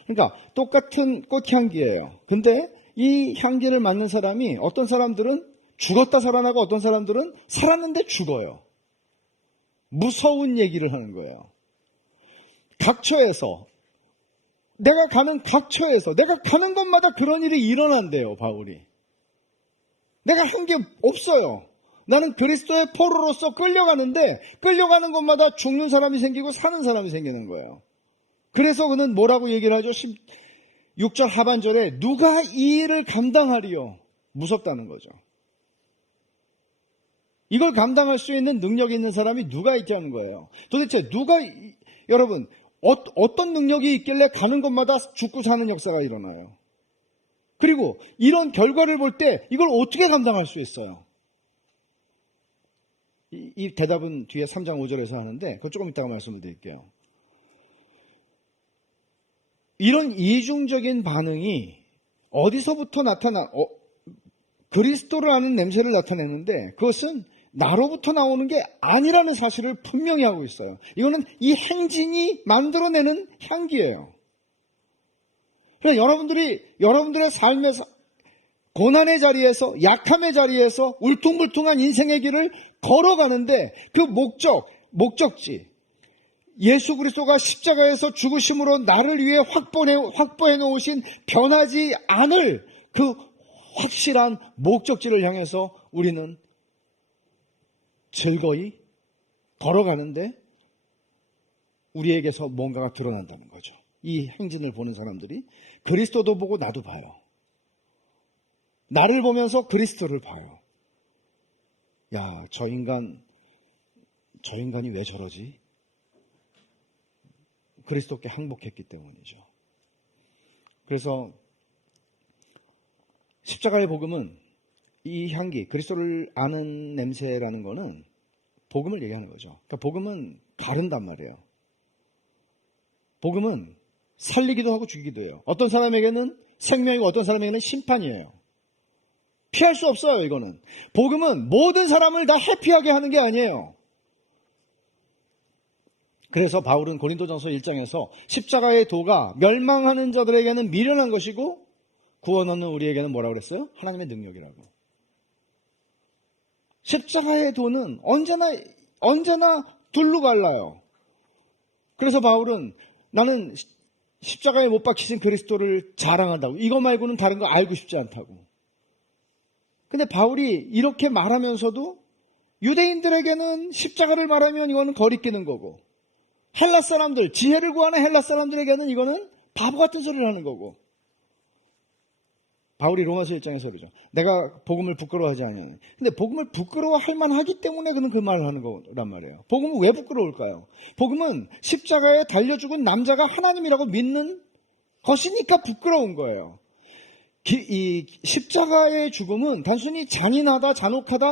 그러니까 똑같은 꽃향기예요. 근데 이 향기를 맡는 사람이, 어떤 사람들은 죽었다 살아나고 어떤 사람들은 살았는데 죽어요. 무서운 얘기를 하는 거예요. 각처에서, 내가 가는 각처에서, 내가 가는 곳마다 그런 일이 일어난대요, 바울이. 내가 한 게 없어요. 나는 그리스도의 포로로서 끌려가는데 끌려가는 곳마다 죽는 사람이 생기고 사는 사람이 생기는 거예요. 그래서 그는 뭐라고 얘기를 하죠? 16절 하반절에 누가 이 일을 감당하리요? 무섭다는 거죠. 이걸 감당할 수 있는 능력이 있는 사람이 누가 있다는 거예요. 도대체 여러분, 어떤 능력이 있길래 가는 곳마다 죽고 사는 역사가 일어나요? 그리고 이런 결과를 볼 때 이걸 어떻게 감당할 수 있어요? 이 대답은 뒤에 3장 5절에서 하는데 그거 조금 이따가 말씀을 드릴게요. 이런 이중적인 반응이 어디서부터 그리스도를 아는 냄새를 나타내는데 그것은 나로부터 나오는 게 아니라는 사실을 분명히 하고 있어요. 이거는 이 행진이 만들어내는 향기예요. 그래서 여러분들의 삶에서 고난의 자리에서, 약함의 자리에서 울퉁불퉁한 인생의 길을 걸어가는데 그 목적지, 예수 그리스도가 십자가에서 죽으심으로 나를 위해 확보해 놓으신 변하지 않을 그 확실한 목적지를 향해서 우리는 즐거이 걸어가는데 우리에게서 뭔가가 드러난다는 거죠. 이 행진을 보는 사람들이 그리스도도 보고 나도 봐요. 나를 보면서 그리스도를 봐요. 야, 저 인간이 왜 저러지? 그리스도께 항복했기 때문이죠. 그래서 십자가의 복음은 이 향기, 그리스도를 아는 냄새라는 거는 복음을 얘기하는 거죠. 그러니까 복음은 가른단 말이에요. 복음은 살리기도 하고 죽이기도 해요. 어떤 사람에게는 생명이고 어떤 사람에게는 심판이에요. 피할 수 없어요, 이거는. 복음은 모든 사람을 다 해피하게 하는 게 아니에요. 그래서 바울은 고린도전서 1장에서 십자가의 도가 멸망하는 자들에게는 미련한 것이고 구원 얻는 우리에게는 뭐라고 그랬어요? 하나님의 능력이라고. 십자가의 도는 언제나 둘로 갈라요. 그래서 바울은 나는 십자가에 못 박히신 그리스도를 자랑한다고. 이거 말고는 다른 거 알고 싶지 않다고. 근데 바울이 이렇게 말하면서도 유대인들에게는 십자가를 말하면 이거는 거리끼는 거고, 헬라 사람들, 지혜를 구하는 헬라 사람들에게는 이거는 바보 같은 소리를 하는 거고. 바울이 로마서 1장에서 그러죠. 내가 복음을 부끄러워하지 않아요. 근데 복음을 부끄러워할 만하기 때문에 그는 그 말을 하는 거란 말이에요. 복음은 왜 부끄러울까요? 복음은 십자가에 달려 죽은 남자가 하나님이라고 믿는 것이니까 부끄러운 거예요. 이 십자가의 죽음은 단순히 잔인하다, 잔혹하다,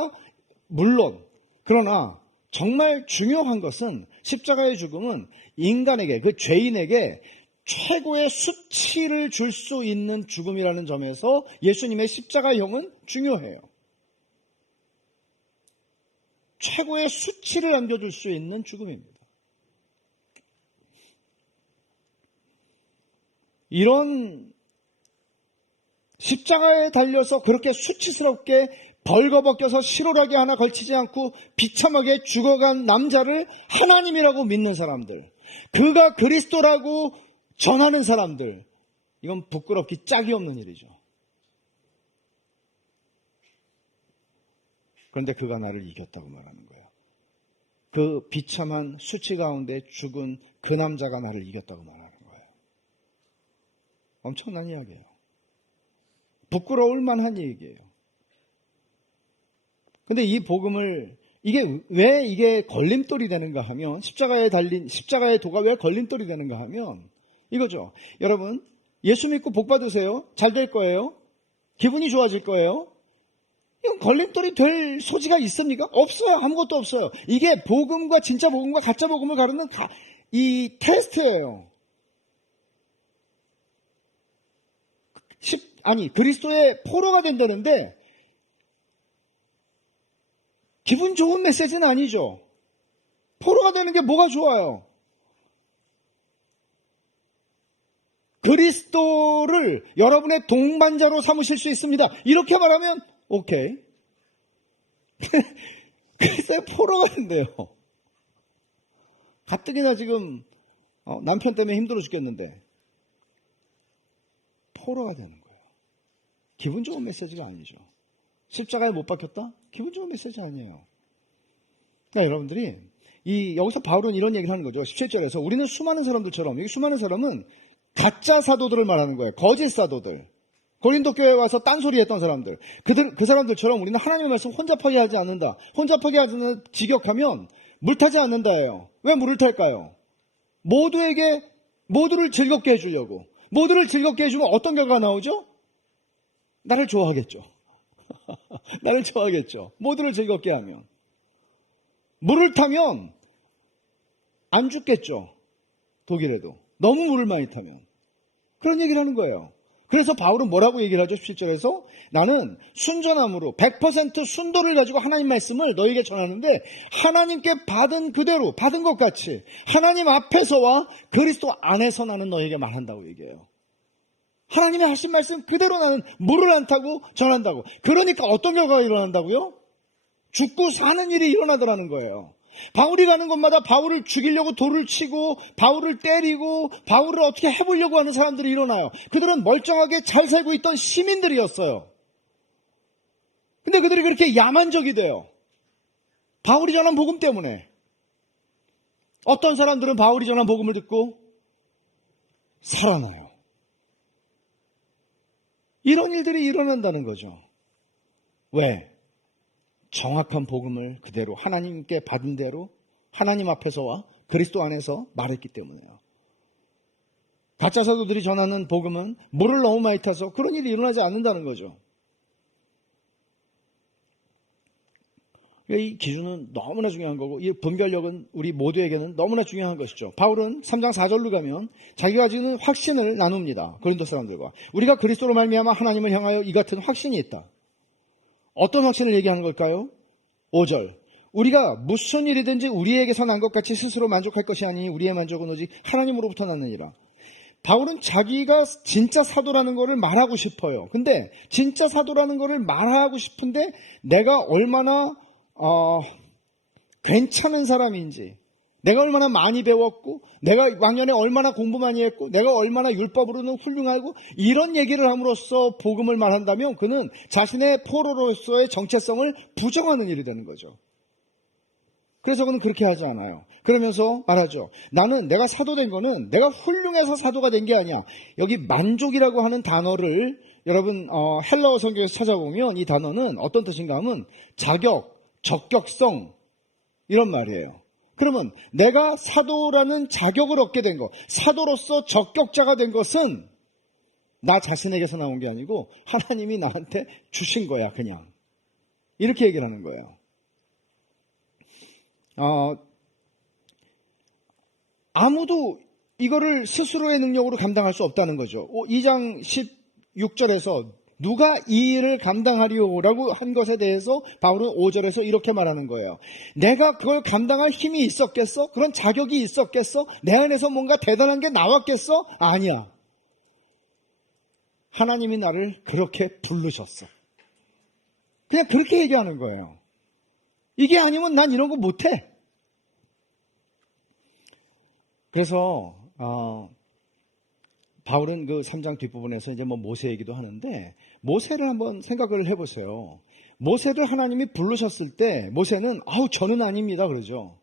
물론. 그러나 정말 중요한 것은 십자가의 죽음은 인간에게, 그 죄인에게 최고의 수치를 줄 수 있는 죽음이라는 점에서 예수님의 십자가형은 중요해요. 최고의 수치를 안겨줄 수 있는 죽음입니다. 이런 십자가에 달려서 그렇게 수치스럽게 벌거벗겨서 실오라기 하나 걸치지 않고 비참하게 죽어간 남자를 하나님이라고 믿는 사람들, 그가 그리스도라고 전하는 사람들, 이건 부끄럽기 짝이 없는 일이죠. 그런데 그가 나를 이겼다고 말하는 거예요. 그 비참한 수치 가운데 죽은 그 남자가 나를 이겼다고 말하는 거예요. 엄청난 이야기예요. 부끄러울 만한 얘기예요. 근데 이 복음을 왜 이게 걸림돌이 되는가 하면, 십자가의 도가 왜 걸림돌이 되는가 하면 이거죠. 여러분, 예수 믿고 복 받으세요. 잘 될 거예요. 기분이 좋아질 거예요. 이건 걸림돌이 될 소지가 있습니까? 없어요. 아무것도 없어요. 이게 복음과 진짜 복음과 가짜 복음을 가르는 이 테스트예요. 그리스도의 포로가 된다는데 기분 좋은 메시지는 아니죠. 포로가 되는 게 뭐가 좋아요? 그리스도를 여러분의 동반자로 삼으실 수 있습니다. 이렇게 말하면 오케이. 그리스도의 포로가 된대요. 가뜩이나 지금 남편 때문에 힘들어 죽겠는데 포로가 되는 거예요. 기분 좋은 메시지가 아니죠. 십자가에 못 박혔다? 기분 좋은 메시지 아니에요. 그러니까 여러분들이 여기서 바울은 이런 얘기를 하는 거죠. 17절에서 우리는 수많은 사람들처럼, 여기 수많은 사람은 가짜 사도들을 말하는 거예요. 거짓 사도들. 고린도 교회에 와서 딴소리 했던 사람들. 그 사람들처럼 우리는 하나님의 말씀 혼잡하게 하지 않는다. 혼잡하게 하는 직역하면 물타지 않는다예요. 왜 물을 탈까요? 모두를 즐겁게 해주려고. 모두를 즐겁게 해주면 어떤 결과가 나오죠? 나를 좋아하겠죠. 나를 좋아하겠죠. 모두를 즐겁게 하면. 물을 타면 안 죽겠죠. 독일에도. 너무 물을 많이 타면. 그런 얘기를 하는 거예요. 그래서 바울은 뭐라고 얘기를 하죠? 17절에서 나는 순전함으로 100% 순도를 가지고 하나님 말씀을 너에게 전하는데 하나님께 받은 그대로 받은 것 같이 하나님 앞에서와 그리스도 안에서 나는 너에게 말한다고 얘기해요. 하나님의 하신 말씀 그대로 나는 물을 안 타고 전한다고. 그러니까 어떤 결과가 일어난다고요? 죽고 사는 일이 일어나더라는 거예요. 바울이 가는 곳마다 바울을 죽이려고 돌을 치고 바울을 때리고 바울을 어떻게 해보려고 하는 사람들이 일어나요. 그들은 멀쩡하게 잘 살고 있던 시민들이었어요. 근데 그들이 그렇게 야만적이 돼요. 바울이 전한 복음 때문에. 어떤 사람들은 바울이 전한 복음을 듣고 살아나요. 이런 일들이 일어난다는 거죠. 왜? 정확한 복음을 그대로 하나님께 받은 대로 하나님 앞에서와 그리스도 안에서 말했기 때문에요. 가짜 사도들이 전하는 복음은 물을 너무 많이 타서 그런 일이 일어나지 않는다는 거죠. 이 기준은 너무나 중요한 거고 이 분별력은 우리 모두에게는 너무나 중요한 것이죠. 바울은 3장 4절로 가면 자기가 가지는 확신을 나눕니다. 고린도 사람들과. 우리가 그리스도로 말미암아 하나님을 향하여 이 같은 확신이 있다. 어떤 확신을 얘기하는 걸까요? 5절. 우리가 무슨 일이든지 우리에게서 난 것 같이 스스로 만족할 것이 아니니 우리의 만족은 오직 하나님으로부터 났느니라. 바울은 자기가 진짜 사도라는 것을 말하고 싶어요. 근데 진짜 사도라는 것을 말하고 싶은데 내가 얼마나 괜찮은 사람인지, 내가 얼마나 많이 배웠고, 내가 왕년에 얼마나 공부 많이 했고, 내가 얼마나 율법으로는 훌륭하고, 이런 얘기를 함으로써 복음을 말한다면 그는 자신의 포로로서의 정체성을 부정하는 일이 되는 거죠. 그래서 그는 그렇게 하지 않아요. 그러면서 말하죠. 나는 내가 사도된 거는 내가 훌륭해서 사도가 된 게 아니야. 여기 만족이라고 하는 단어를 여러분 헬라어 성경에서 찾아보면 이 단어는 어떤 뜻인가 하면 자격, 적격성 이런 말이에요. 그러면 내가 사도라는 자격을 얻게 된 것, 사도로서 적격자가 된 것은 나 자신에게서 나온 게 아니고 하나님이 나한테 주신 거야 그냥. 이렇게 얘기를 하는 거예요. 아무도 이거를 스스로의 능력으로 감당할 수 없다는 거죠. 2장 16절에서 누가 이 일을 감당하리오라고 한 것에 대해서 바울은 5절에서 이렇게 말하는 거예요. 내가 그걸 감당할 힘이 있었겠어? 그런 자격이 있었겠어? 내 안에서 뭔가 대단한 게 나왔겠어? 아니야. 하나님이 나를 그렇게 부르셨어. 그냥 그렇게 얘기하는 거예요. 이게 아니면 난 이런 거 못해. 그래서 바울은 그 3장 뒷부분에서 이제 모세 얘기도 하는데, 모세를 한번 생각을 해보세요. 모세를 하나님이 부르셨을 때 모세는 저는 아닙니다 그러죠.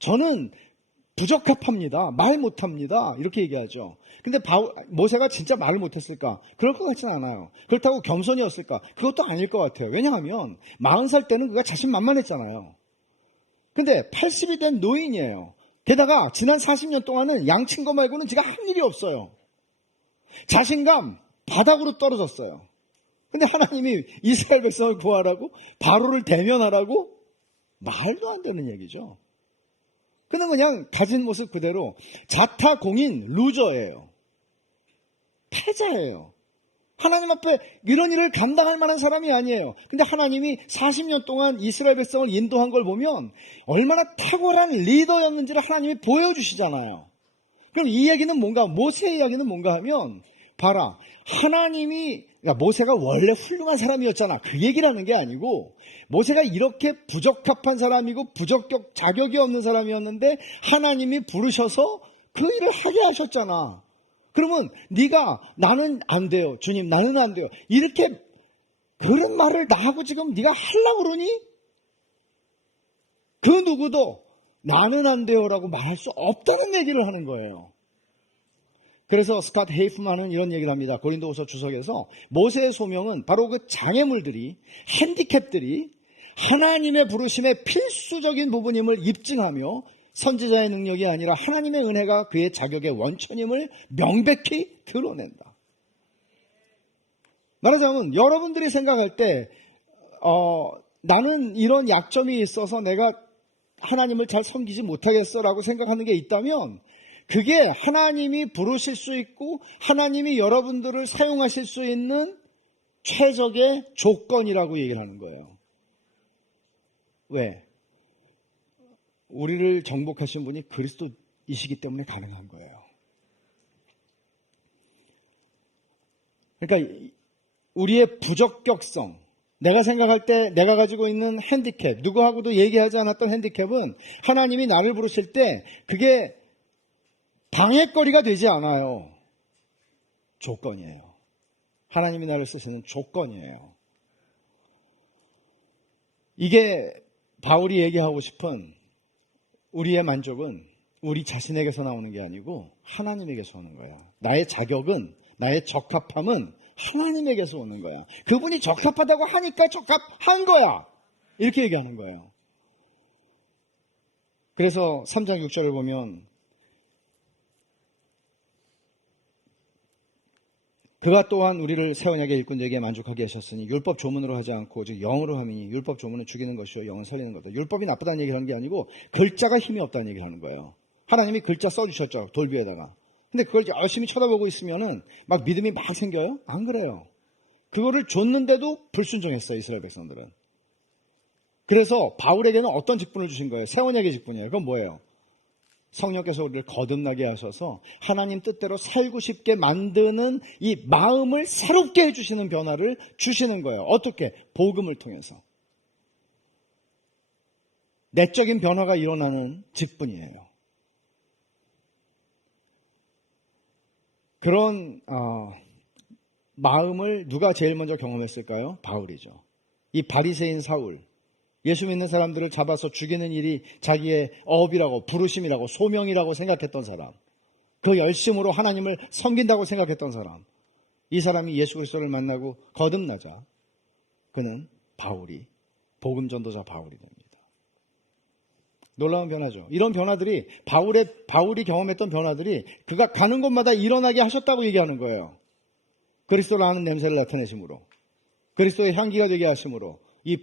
저는 부적합합니다. 말 못합니다. 이렇게 얘기하죠. 근데 모세가 진짜 말을 못했을까? 그럴 것 같지는 않아요. 그렇다고 겸손이었을까? 그것도 아닐 것 같아요. 왜냐하면 40살 때는 그가 자신만만했잖아요. 근데 80이 된 노인이에요. 게다가 지난 40년 동안은 양친 거 말고는 지가 한 일이 없어요. 자신감 바닥으로 떨어졌어요. 근데 하나님이 이스라엘 백성을 구하라고, 바로를 대면하라고? 말도 안 되는 얘기죠. 그는 그냥 가진 모습 그대로 자타공인 루저예요. 패자예요. 하나님 앞에 이런 일을 감당할 만한 사람이 아니에요. 근데 하나님이 40년 동안 이스라엘 백성을 인도한 걸 보면 얼마나 탁월한 리더였는지를 하나님이 보여주시잖아요. 그럼 이 얘기는 뭔가, 모세의 이야기는 뭔가 하면, 봐라, 그러니까 모세가 원래 훌륭한 사람이었잖아. 그 얘기를 하는 게 아니고, 모세가 이렇게 부적합한 사람이고 부적격 자격이 없는 사람이었는데 하나님이 부르셔서 그 일을 하게 하셨잖아. 그러면 네가 나는 안 돼요. 주님, 나는 안 돼요. 이렇게 그런 말을 나하고 지금 네가 하려고 그러니? 그 누구도 나는 안 돼요라고 말할 수 없다는 얘기를 하는 거예요. 그래서 스캇 헤이프만은 이런 얘기를 합니다. 고린도후서 주석에서 모세의 소명은 바로 그 장애물들이, 핸디캡들이 하나님의 부르심의 필수적인 부분임을 입증하며 선지자의 능력이 아니라 하나님의 은혜가 그의 자격의 원천임을 명백히 드러낸다. 말하자면 여러분들이 생각할 때 나는 이런 약점이 있어서 내가 하나님을 잘 섬기지 못하겠어라고 생각하는 게 있다면, 그게 하나님이 부르실 수 있고 하나님이 여러분들을 사용하실 수 있는 최적의 조건이라고 얘기를 하는 거예요. 왜? 우리를 정복하신 분이 그리스도이시기 때문에 가능한 거예요. 그러니까 우리의 부적격성, 내가 생각할 때 내가 가지고 있는 핸디캡, 누구하고도 얘기하지 않았던 핸디캡은 하나님이 나를 부르실 때 그게 방해거리가 되지 않아요. 조건이에요. 하나님이 나를 쓰시는 조건이에요. 이게 바울이 얘기하고 싶은 우리의 만족은 우리 자신에게서 나오는 게 아니고 하나님에게서 오는 거예요. 나의 자격은, 나의 적합함은 하나님에게서 오는 거야. 그분이 적합하다고 하니까 적합한 거야. 이렇게 얘기하는 거예요. 그래서 3장 6절을 보면 그가 또한 우리를 새 언약의 일꾼들에게 만족하게 하셨으니 율법 조문으로 하지 않고 즉 영으로 함이니 율법 조문은 죽이는 것이요 영은 살리는 거다. 율법이 나쁘다는 얘기를 하는 게 아니고 글자가 힘이 없다는 얘기를 하는 거예요. 하나님이 글자 써주셨죠. 돌 위에다가. 근데 그걸 열심히 쳐다보고 있으면은 막 믿음이 막 생겨요? 안 그래요. 그거를 줬는데도 불순종했어요. 이스라엘 백성들은. 그래서 바울에게는 어떤 직분을 주신 거예요? 새 언약의 직분이에요. 그건 뭐예요? 성령께서 우리를 거듭나게 하셔서 하나님 뜻대로 살고 싶게 만드는 이 마음을 새롭게 해주시는 변화를 주시는 거예요. 어떻게? 복음을 통해서. 내적인 변화가 일어나는 직분이에요. 그런 마음을 누가 제일 먼저 경험했을까요? 바울이죠. 이 바리새인 사울, 예수 믿는 사람들을 잡아서 죽이는 일이 자기의 업이라고, 부르심이라고, 소명이라고 생각했던 사람, 그 열심으로 하나님을 섬긴다고 생각했던 사람, 이 사람이 예수 그리스도를 만나고 거듭나자 그는 바울이, 복음 전도자 바울이 됩니다. 놀라운 변화죠. 이런 변화들이 바울이 경험했던 변화들이 그가 가는 곳마다 일어나게 하셨다고 얘기하는 거예요. 그리스도를 아는 냄새를 나타내심으로, 그리스도의 향기가 되게 하심으로, 이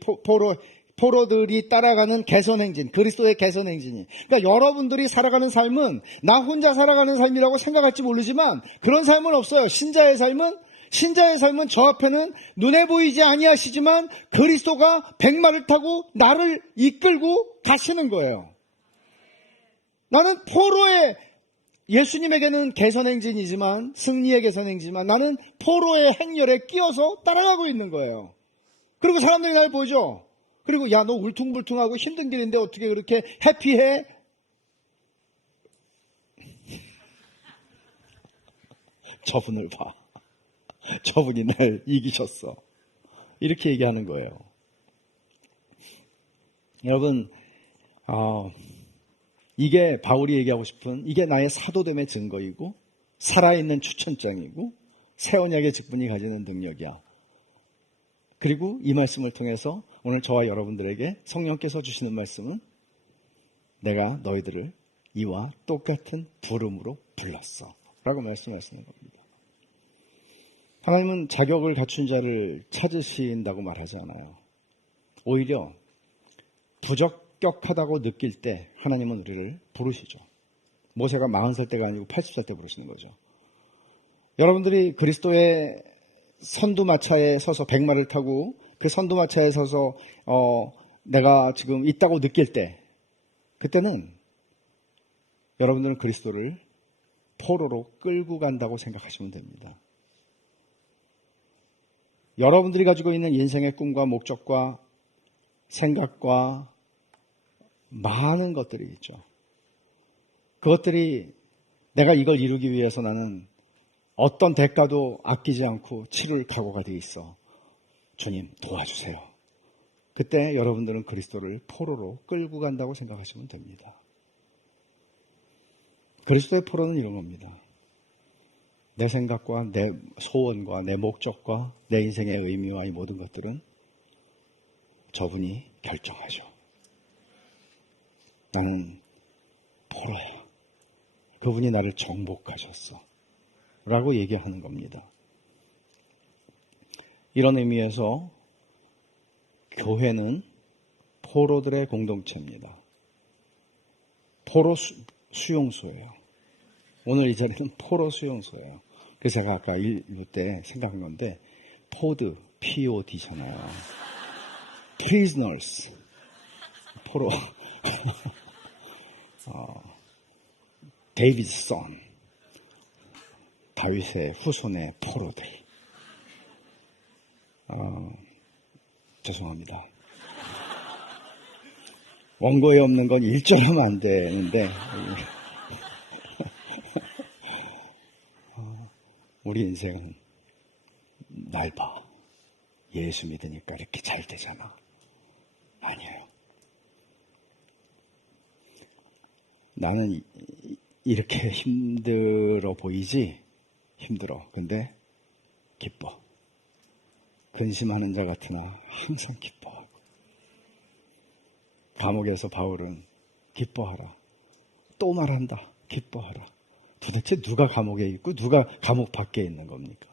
포로들이 따라가는 개선행진, 그리스도의 개선행진이. 그러니까 여러분들이 살아가는 삶은 나 혼자 살아가는 삶이라고 생각할지 모르지만 그런 삶은 없어요. 신자의 삶은 신자의 삶은 저 앞에는 눈에 보이지 아니하시지만 그리스도가 백마를 타고 나를 이끌고 가시는 거예요. 나는 포로의, 예수님에게는 개선행진이지만, 승리의 개선행진이지만 나는 포로의 행렬에 끼어서 따라가고 있는 거예요. 그리고 사람들이 날 보죠. 그리고 야, 너 울퉁불퉁하고 힘든 길인데 어떻게 그렇게 해피해? 저분을 봐. 저분이 날 이기셨어. 이렇게 얘기하는 거예요. 여러분, 이게 바울이 얘기하고 싶은, 이게 나의 사도됨의 증거이고 살아있는 추천장이고 새 언약의 직분이 가지는 능력이야. 그리고 이 말씀을 통해서 오늘 저와 여러분들에게 성령께서 주시는 말씀은 내가 너희들을 이와 똑같은 부름으로 불렀어 라고 말씀하시는 겁니다. 하나님은 자격을 갖춘 자를 찾으신다고 말하지 않아요. 오히려 부적격하다고 느낄 때 하나님은 우리를 부르시죠. 모세가 40살 때가 아니고 80살 때 부르시는 거죠. 여러분들이 그리스도의 선두마차에 서서 백마를 타고 그 선두마차에 서서 내가 지금 있다고 느낄 때, 그때는 여러분들은 그리스도를 포로로 끌고 간다고 생각하시면 됩니다. 여러분들이 가지고 있는 인생의 꿈과 목적과 생각과 많은 것들이 있죠. 그것들이 내가 이걸 이루기 위해서 나는 어떤 대가도 아끼지 않고 치를 각오가 되어 있어. 주님 도와주세요. 그때 여러분들은 그리스도를 포로로 끌고 간다고 생각하시면 됩니다. 그리스도의 포로는 이런 겁니다. 내 생각과 내 소원과 내 목적과 내 인생의 의미와 이 모든 것들은 저분이 결정하죠. 나는 포로야. 그분이 나를 정복하셨어. 라고 얘기하는 겁니다. 이런 의미에서 교회는 포로들의 공동체입니다. 포로 수용소예요. 오늘 이 자리는 포로 수용소예요. 그래서 제가 아까 일부 때 생각한 건데 포드, POD잖아요. prisoners, 포로. 데이비드 선, 다윗의 후손의 포로들. 죄송합니다. 원고에 없는 건 일절하면 안 되는데 우리 인생은 날 봐. 예수 믿으니까 이렇게 잘 되잖아. 아니에요. 나는 이렇게 힘들어 보이지? 힘들어. 근데 기뻐. 근심하는 자 같으나 항상 기뻐하고. 감옥에서 바울은 기뻐하라. 또 말한다. 기뻐하라. 도대체 누가 감옥에 있고 누가 감옥 밖에 있는 겁니까?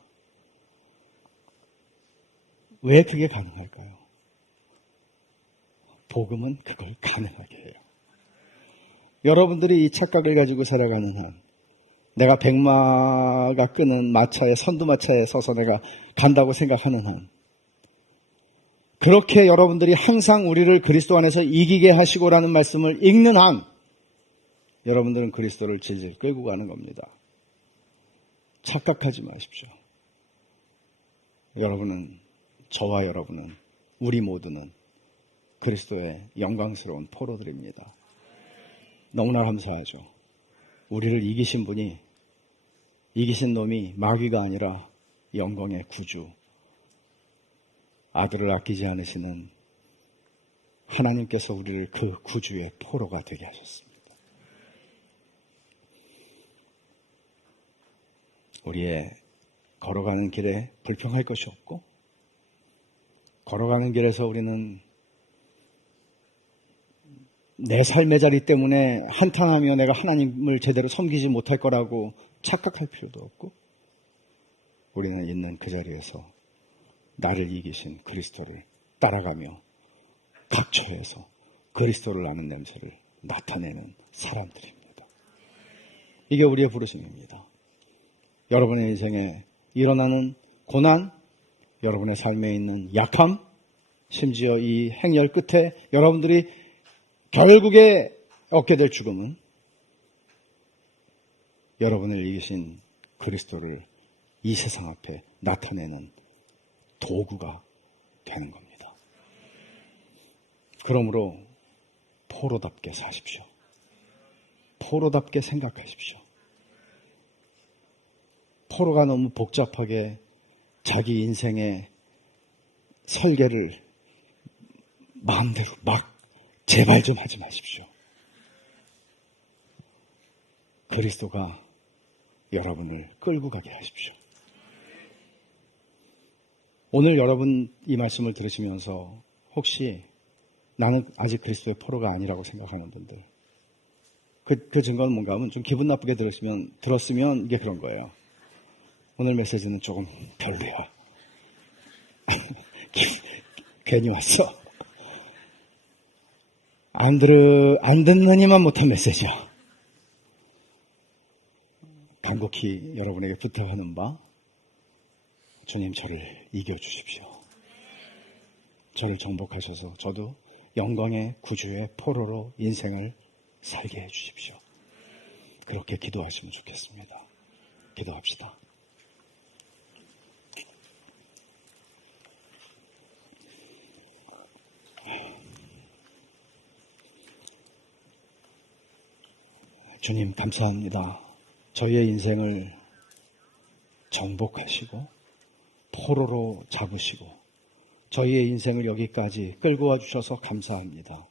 왜 그게 가능할까요? 복음은 그걸 가능하게 해요. 여러분들이 이 착각을 가지고 살아가는 한, 내가 백마가 끄는 마차에, 선두마차에 서서 내가 간다고 생각하는 한, 그렇게 여러분들이 항상 우리를 그리스도 안에서 이기게 하시고라는 말씀을 읽는 한, 여러분들은 그리스도를 질질 끌고 가는 겁니다. 착각하지 마십시오. 여러분은, 저와 여러분은, 우리 모두는 그리스도의 영광스러운 포로들입니다. 너무나 감사하죠. 우리를 이기신 분이, 이기신 놈이 마귀가 아니라 영광의 구주, 아들을 아끼지 않으시는 하나님께서 우리를 그 구주의 포로가 되게 하셨습니다. 우리의 걸어가는 길에 불평할 것이 없고, 걸어가는 길에서 우리는 내 삶의 자리 때문에 한탄하며 내가 하나님을 제대로 섬기지 못할 거라고 착각할 필요도 없고, 우리는 있는 그 자리에서 나를 이기신 그리스도를 따라가며 각처에서 그리스도를 아는 냄새를 나타내는 사람들입니다. 이게 우리의 부르심입니다. 여러분의 인생에 일어나는 고난, 여러분의 삶에 있는 약함, 심지어 이 행렬 끝에 여러분들이 결국에 얻게 될 죽음은 여러분을 이기신 그리스도를 이 세상 앞에 나타내는 도구가 되는 겁니다. 그러므로 포로답게 사십시오. 포로답게 생각하십시오. 포로가 너무 복잡하게 자기 인생의 설계를 마음대로 막 제발 좀 하지 마십시오. 그리스도가 여러분을 끌고 가게 하십시오. 오늘 여러분 이 말씀을 들으시면서 혹시 나는 아직 그리스도의 포로가 아니라고 생각하는 분들, 그 증거는 뭔가 하면 좀 기분 나쁘게 들었으면 이게 그런 거예요. 오늘 메시지는 조금 별로야. 괜히 왔어. 안 듣느니만 못한 메시지야. 간곡히 여러분에게 부탁하는 바, 주님 저를 이겨주십시오. 저를 정복하셔서 저도 영광의 구주의 포로로 인생을 살게 해주십시오. 그렇게 기도하시면 좋겠습니다. 기도합시다. 주님 감사합니다. 저희의 인생을 정복하시고 포로로 잡으시고 저희의 인생을 여기까지 끌고 와주셔서 감사합니다.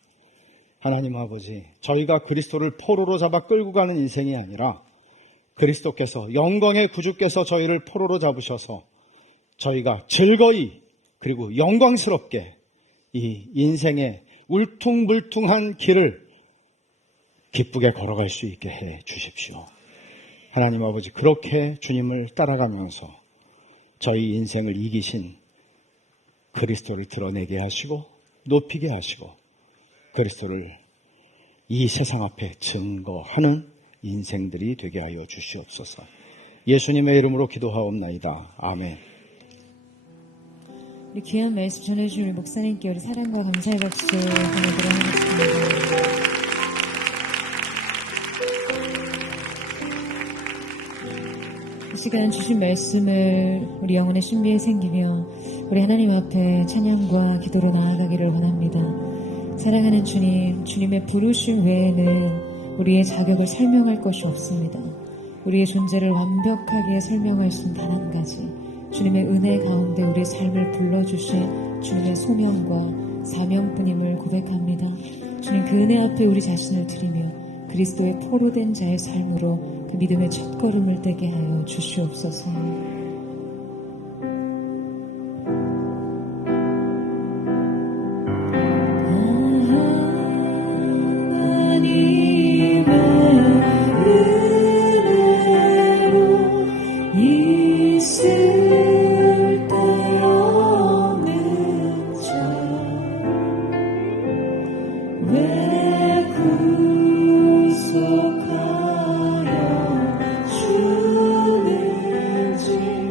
하나님 아버지, 저희가 그리스도를 포로로 잡아 끌고 가는 인생이 아니라 그리스도께서, 영광의 구주께서 저희를 포로로 잡으셔서 저희가 즐거이 그리고 영광스럽게 이 인생의 울퉁불퉁한 길을 기쁘게 걸어갈 수 있게 해 주십시오. 하나님 아버지, 그렇게 주님을 따라가면서 저희 인생을 이기신 그리스도를 드러내게 하시고 높이게 하시고 그리스도를 이 세상 앞에 증거하는 인생들이 되게 하여 주시옵소서. 예수님의 이름으로 기도하옵나이다. 아멘. 우리 귀한 말씀 전해주신 우리 목사님께 우리 사랑과 감사의 박수 보내드리도록 하겠습니다. 이 시간 주신 말씀을 우리 영혼의 신비에 생기며 우리 하나님 앞에 찬양과 기도로 나아가기를 원합니다. 사랑하는 주님, 주님의 부르심 외에는 우리의 자격을 설명할 것이 없습니다. 우리의 존재를 완벽하게 설명할 수 있는 단 한 가지, 주님의 은혜 가운데 우리의 삶을 불러주신 주님의 소명과 사명뿐임을 고백합니다. 주님, 그 은혜 앞에 우리 자신을 드리며 그리스도의 포로된 자의 삶으로 그 믿음의 첫걸음을 떼게 하여 주시옵소서. 주는 지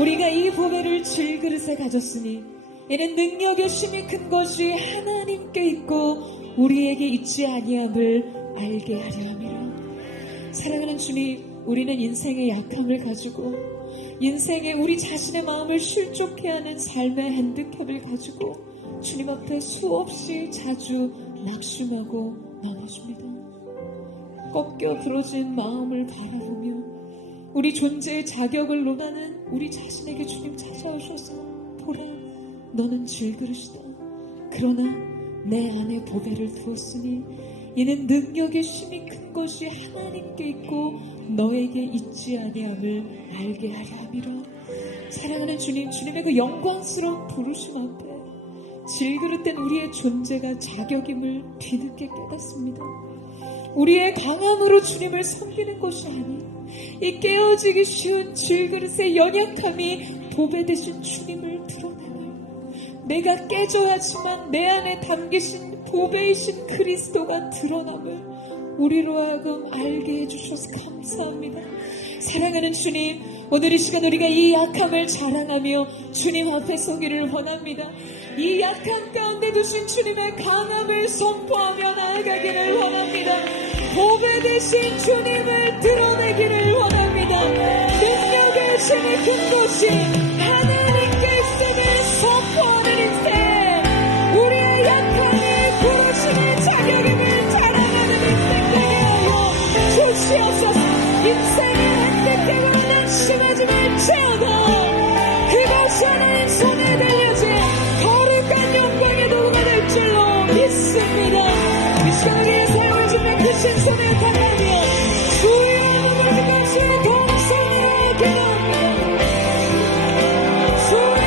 우리가 이 보배를 질그릇에 가졌으니 이는 능력의 힘이 큰 것이 하나님께 있고 우리에게 있지 아니함을 알게 하려 함이라. 사랑하는 주님, 우리는 인생의 약함을 가지고 인생에 우리 자신의 마음을 실족해 하는 삶의 핸디캡을 가지고 주님 앞에 수없이 자주 낙심하고 넘어집니다. 꺾여 부러진 마음을 바라보며 우리 존재의 자격을 논하는 우리 자신에게 주님 찾아오셔서 보라, 너는 질그릇이다. 그러나 내 안에 보배를 두었으니 이는 능력의 힘이 큰 것이 하나님께 있고 너에게 있지 아니함을 알게 하려 함이라. 사랑하는 주님, 주님의 그 영광스러운 부르심 앞에 질그릇된 우리의 존재가 자격임을 뒤늦게 깨닫습니다. 우리의 강함으로 주님을 섬기는 것이 아닌 이 깨어지기 쉬운 질그릇의 연약함이 보배 되신 주님을 드러내며 내가 깨져야지만 내 안에 담기신 보배이신 그리스도가 드러남을 우리로 하여금 알게 해주셔서 감사합니다. 사랑하는 주님, 오늘 이 시간 우리가 이 약함을 자랑하며 주님 앞에 서기를 원합니다. 이 약함 가운데 두신 주님의 강함을 선포하며 나아가기를 원합니다. 보배 되신 주님을 드러내기를 원합니다. 능력의 힘이 큰 것이 하나님께 있음을 선포하는 인생, 우리의 약함이 부르심의 자격임을 자랑하는 인생 되게 하여 주시옵소서. 인생의 핸디캡으로 낙심하짐을 채우고 그것이 하나님 손에 달려진 거룩한 영광의 도구가 될 줄로 믿습니다. 이 시간 우리의 삶을 주는 크신 손에 달하며 주의 이름을 다시 동성으로 기도합니다. 주여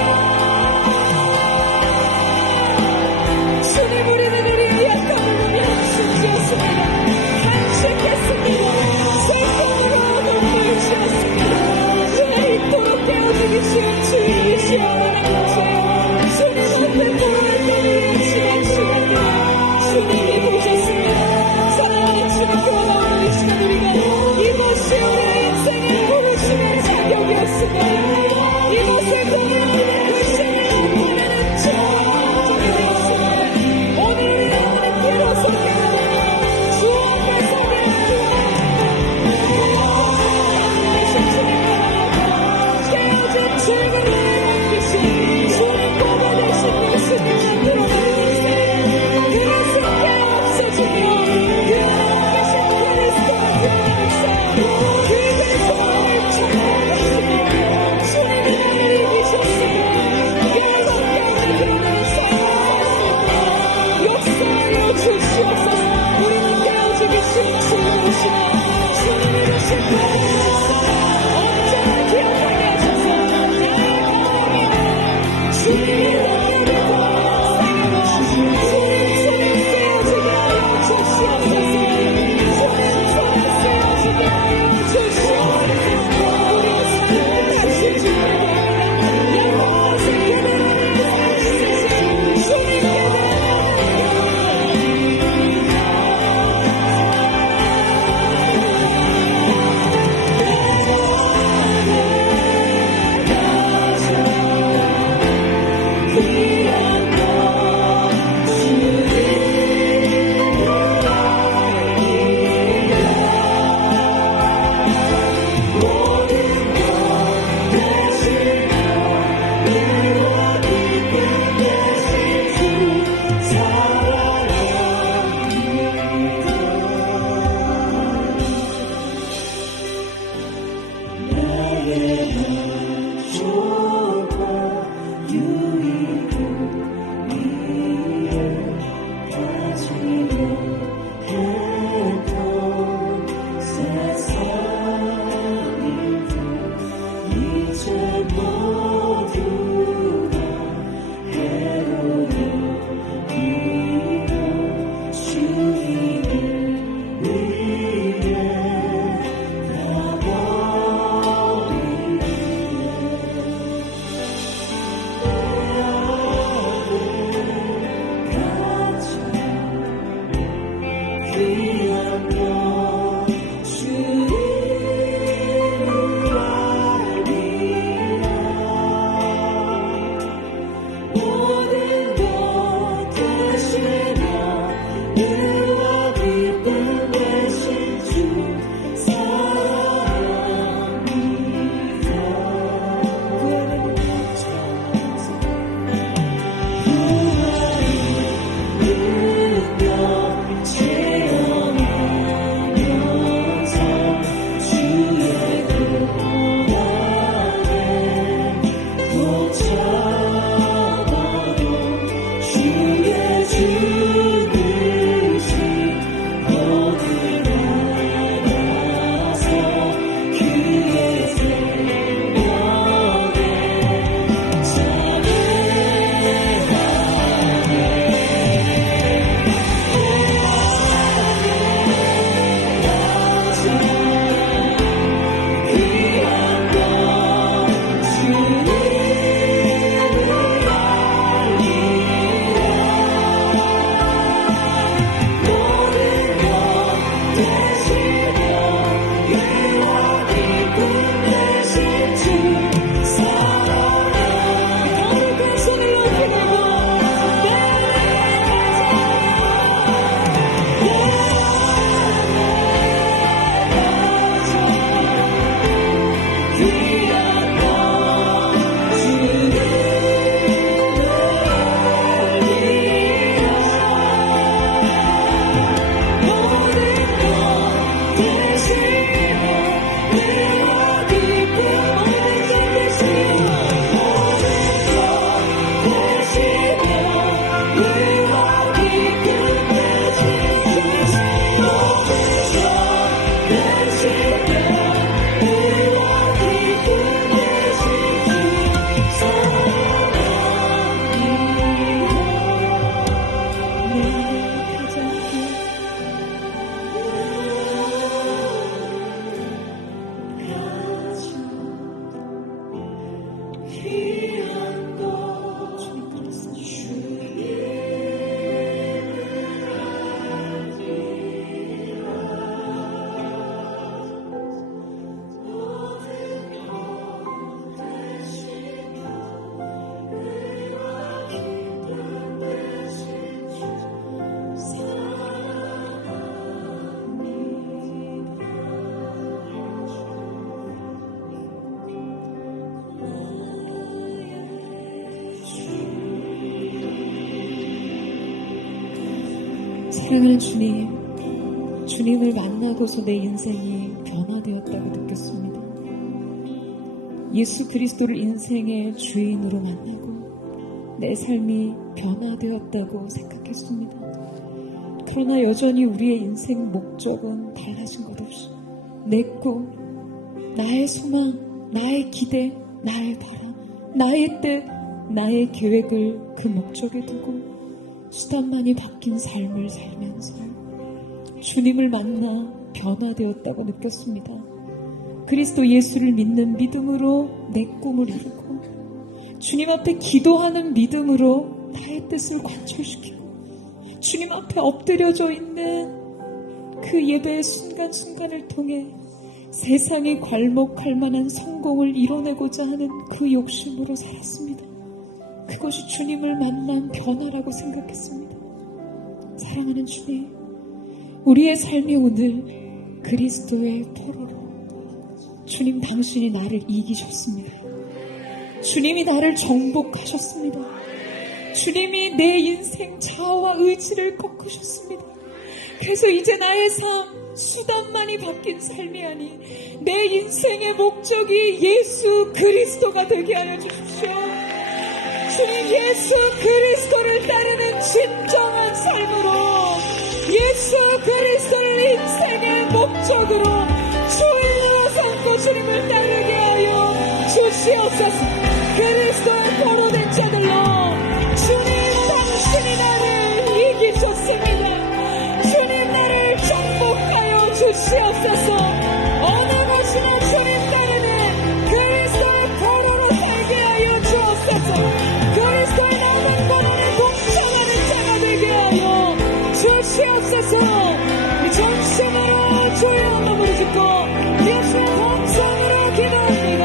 사랑하는 주님, 주님을 만나고서 내 인생이 변화되었다고 느꼈습니다. 예수 그리스도를 인생의 주인으로 만나고 내 삶이 변화되었다고 생각했습니다. 그러나 여전히 우리의 인생 목적은 달라진 것 없이 내 꿈, 나의 소망, 나의 기대, 나의 바람, 나의 뜻, 나의 계획을 그 목적에 두고 수단만이 바뀐 삶을 살면서 주님을 만나 변화되었다고 느꼈습니다. 그리스도 예수를 믿는 믿음으로 내 꿈을 이루고 주님 앞에 기도하는 믿음으로 나의 뜻을 관철시키고 주님 앞에 엎드려져 있는 그 예배의 순간순간을 통해 세상이 괄목할 만한 성공을 이뤄내고자 하는 그 욕심으로 살았습니다. 그것이 주님을 만난 변화라고 생각했습니다. 사랑하는 주님, 우리의 삶이 오늘 그리스도의 포로로 주님 당신이 나를 이기셨습니다. 주님이 나를 정복하셨습니다. 주님이 내 인생 자아와 의지를 꺾으셨습니다. 그래서 이제 나의 삶, 수단만이 바뀐 삶이 아닌 내 인생의 목적이 예수 그리스도가 되게 하여 주십시오. 주님, 예수 그리스도를 따르는 진정한 삶으로 예수 그리스도를 인생의 목적으로 주인으로 삼고 주님을 따르게 하여 주시옵소서. 그리스도의 포로된 자들로 주님 당신이 나를 이기셨습니다. 주님 나를 정복하여 주시옵소서. 어느 것이나 주님 따르는 그리스도의 포로로 살게 하여 주옵소서. 그리스도의 남은 권한에 동참하는 자가 되게 하여 주시옵소서. 이 전심으로 주의 이름을 부르짖고 예수의 동성으로 기도합니다.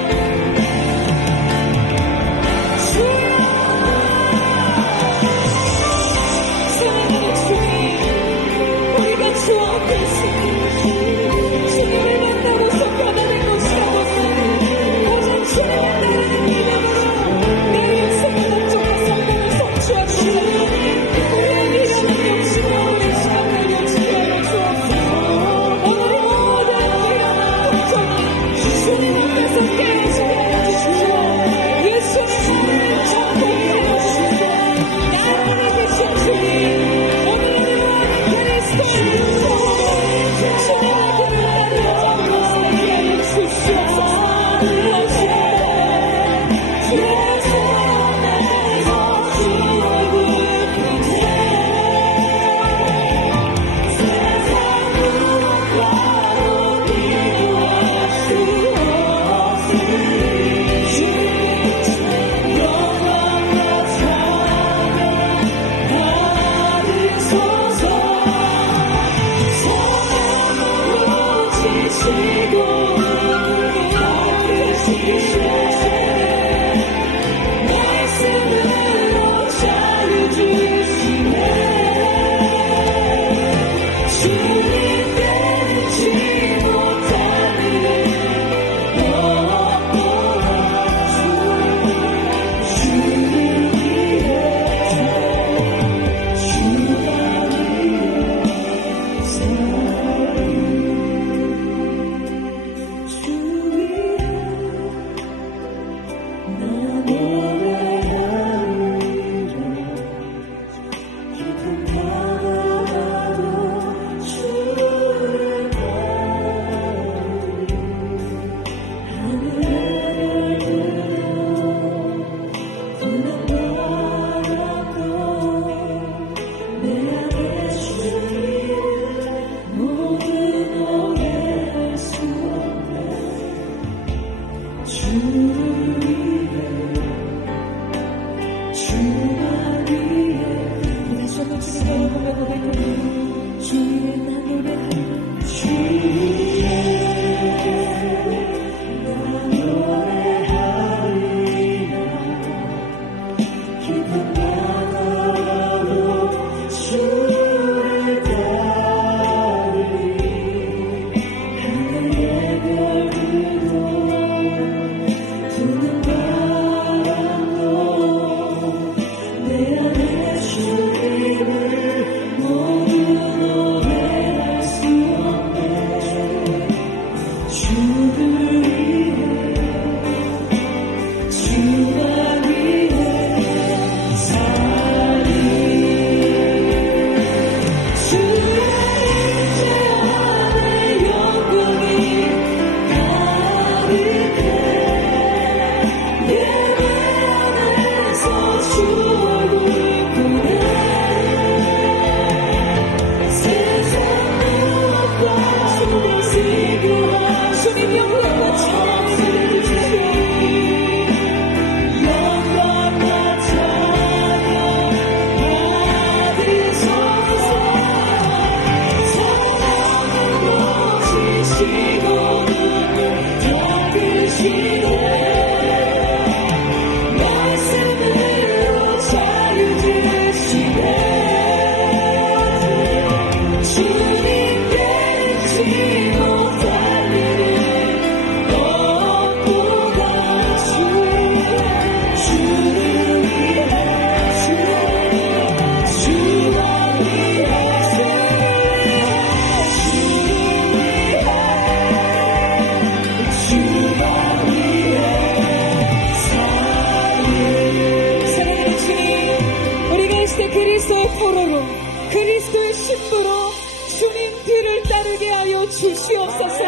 그리스도의 신부로 주님 뒤를 따르게 하여 주시옵소서.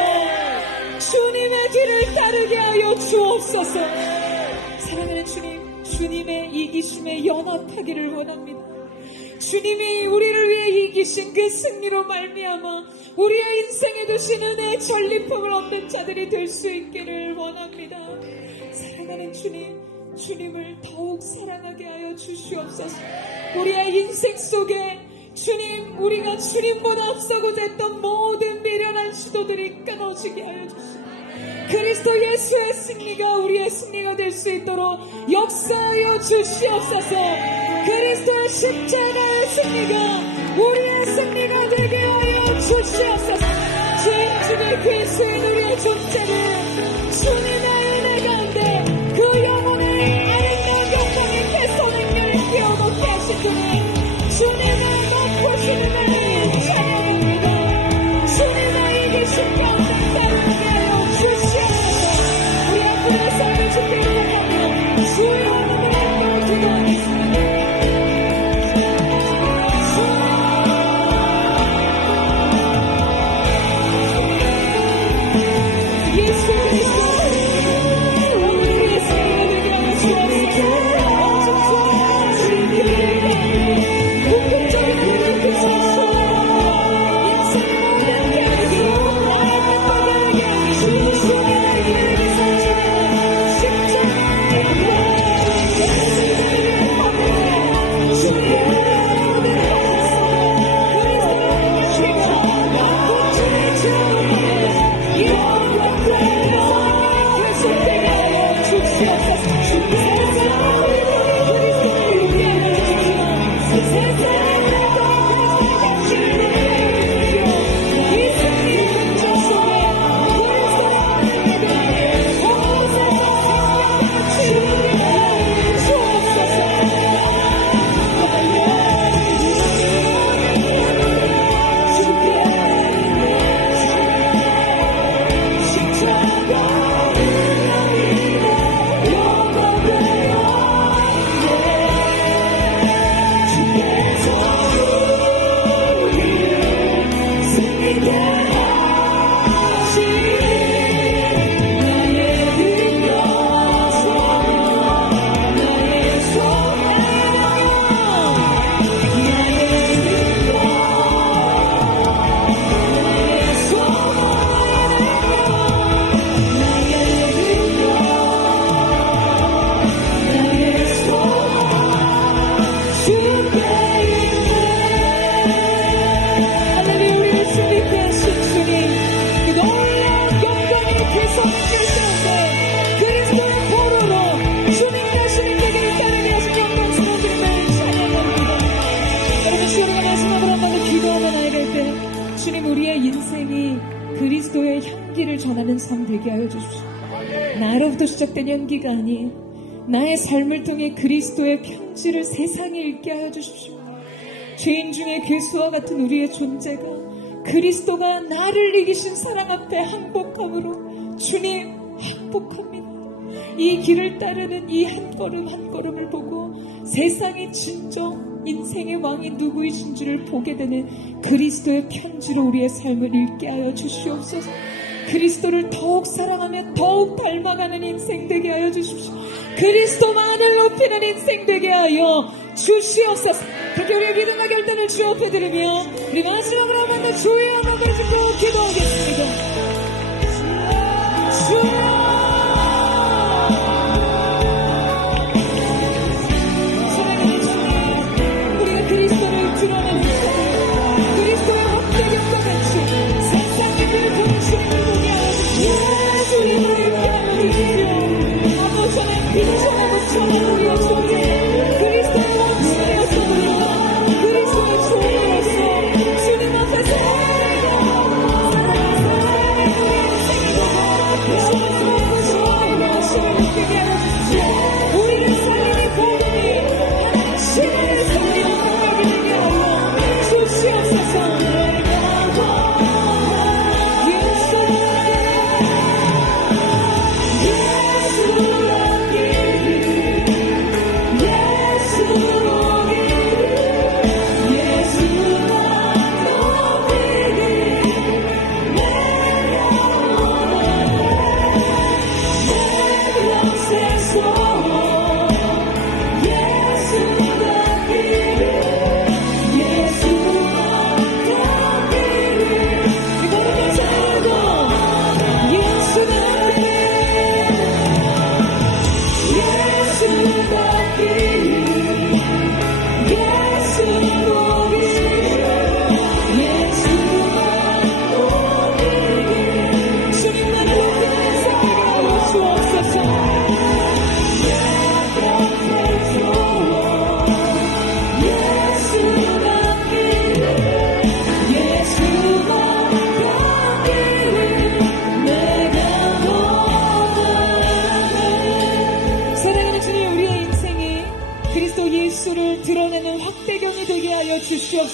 주님의 뒤를 따르게 하여 주옵소서. 사랑하는 주님, 주님의 이기심에 연합하기를 원합니다. 주님이 우리를 위해 이기신 그 승리로 말미암아 우리의 인생에 두신 은혜의 전리품을 얻는 자들이 될 수 있기를 원합니다. 사랑하는 주님, 주님을 더욱 사랑하게 하여 주시옵소서. 우리의 인생 속에 주님, 우리가 주님보다 앞서고자 했던 모든 미련한 시도들이 끊어지게 하여 주시옵소서. 그리스도 예수의 승리가 우리의 승리가 될 수 있도록 역사하여 주시옵소서. 그리스도의 십자가의 승리가 우리의 승리가 되게 하여 주시옵소서. 죄인 중에 괴수인 우리의 존재를 주님의 은혜 가운데 그 영혼의 아름다운 영광의 개선행렬을 뛰어넘게 하신 주님, 주님의 높으신 은혜를 찬양합니다. 주님의 이기신 가운데 따르게 하여 주시옵소서. 우리 앞으로의 삶을 주께 부탁하며 주의 이름으로 기도하겠습니다. 그리스도의 향기를 전하는 삶 되게 하여 주십시오. 나로부터 시작된 향기가 아닌 나의 삶을 통해 그리스도의 편지를 세상에 읽게 하여 주십시오. 죄인 중에 괴수와 같은 우리의 존재가 그리스도가 나를 이기신 사랑 앞에 항복함으로 주님 항복합니다. 이 길을 따르는 이 한 걸음 한 걸음을 보고 세상의 진정 인생의 왕이 누구이신 줄을 보게 되는 그리스도의 편지로 우리의 삶을 읽게 하여 주시옵소서. 그리스도를 더욱 사랑하며 더욱 닮아가는 인생 되게 하여 주십시오. 그리스도만을 높이는 인생 되게 하여 주시옵소서. 그렇게 우리의 믿음과 결단을 주 앞에 드리며 우리 마지막으로 한번 더 주의 영광을 듣고 기도하겠습니다. 주여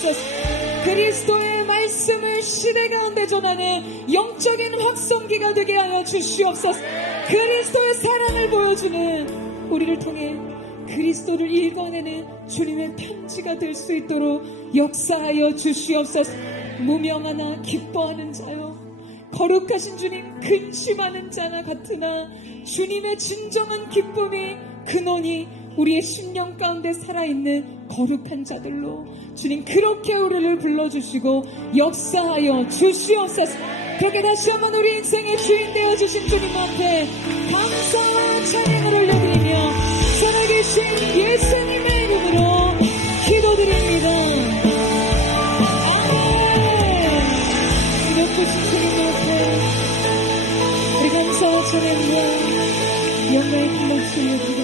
주시옵소서. 그리스도의 말씀을 시대 가운데 전하는 영적인 확성기가 되게 하여 주시옵소서. 그리스도의 사랑을 보여주는 우리를 통해 그리스도를 읽어내는 주님의 편지가 될 수 있도록 역사하여 주시옵소서. 무명하나 기뻐하는 자요, 거룩하신 주님 근심하는 자나 같으나 주님의 진정한 기쁨이 근원이 우리의 심령 가운데 살아있는 거룩한 자들로 주님 그렇게 우리를 불러주시고 역사하여 주시옵소서. 그렇게 다시 한번 우리 인생의 주인 되어주신 주님 앞에 감사와 찬양을 올려드리며 살아계신 예수님의 이름으로 기도드립니다. 아멘. 높으신 주님 앞에 우리 감사와 찬양과 영광의 큰 목소리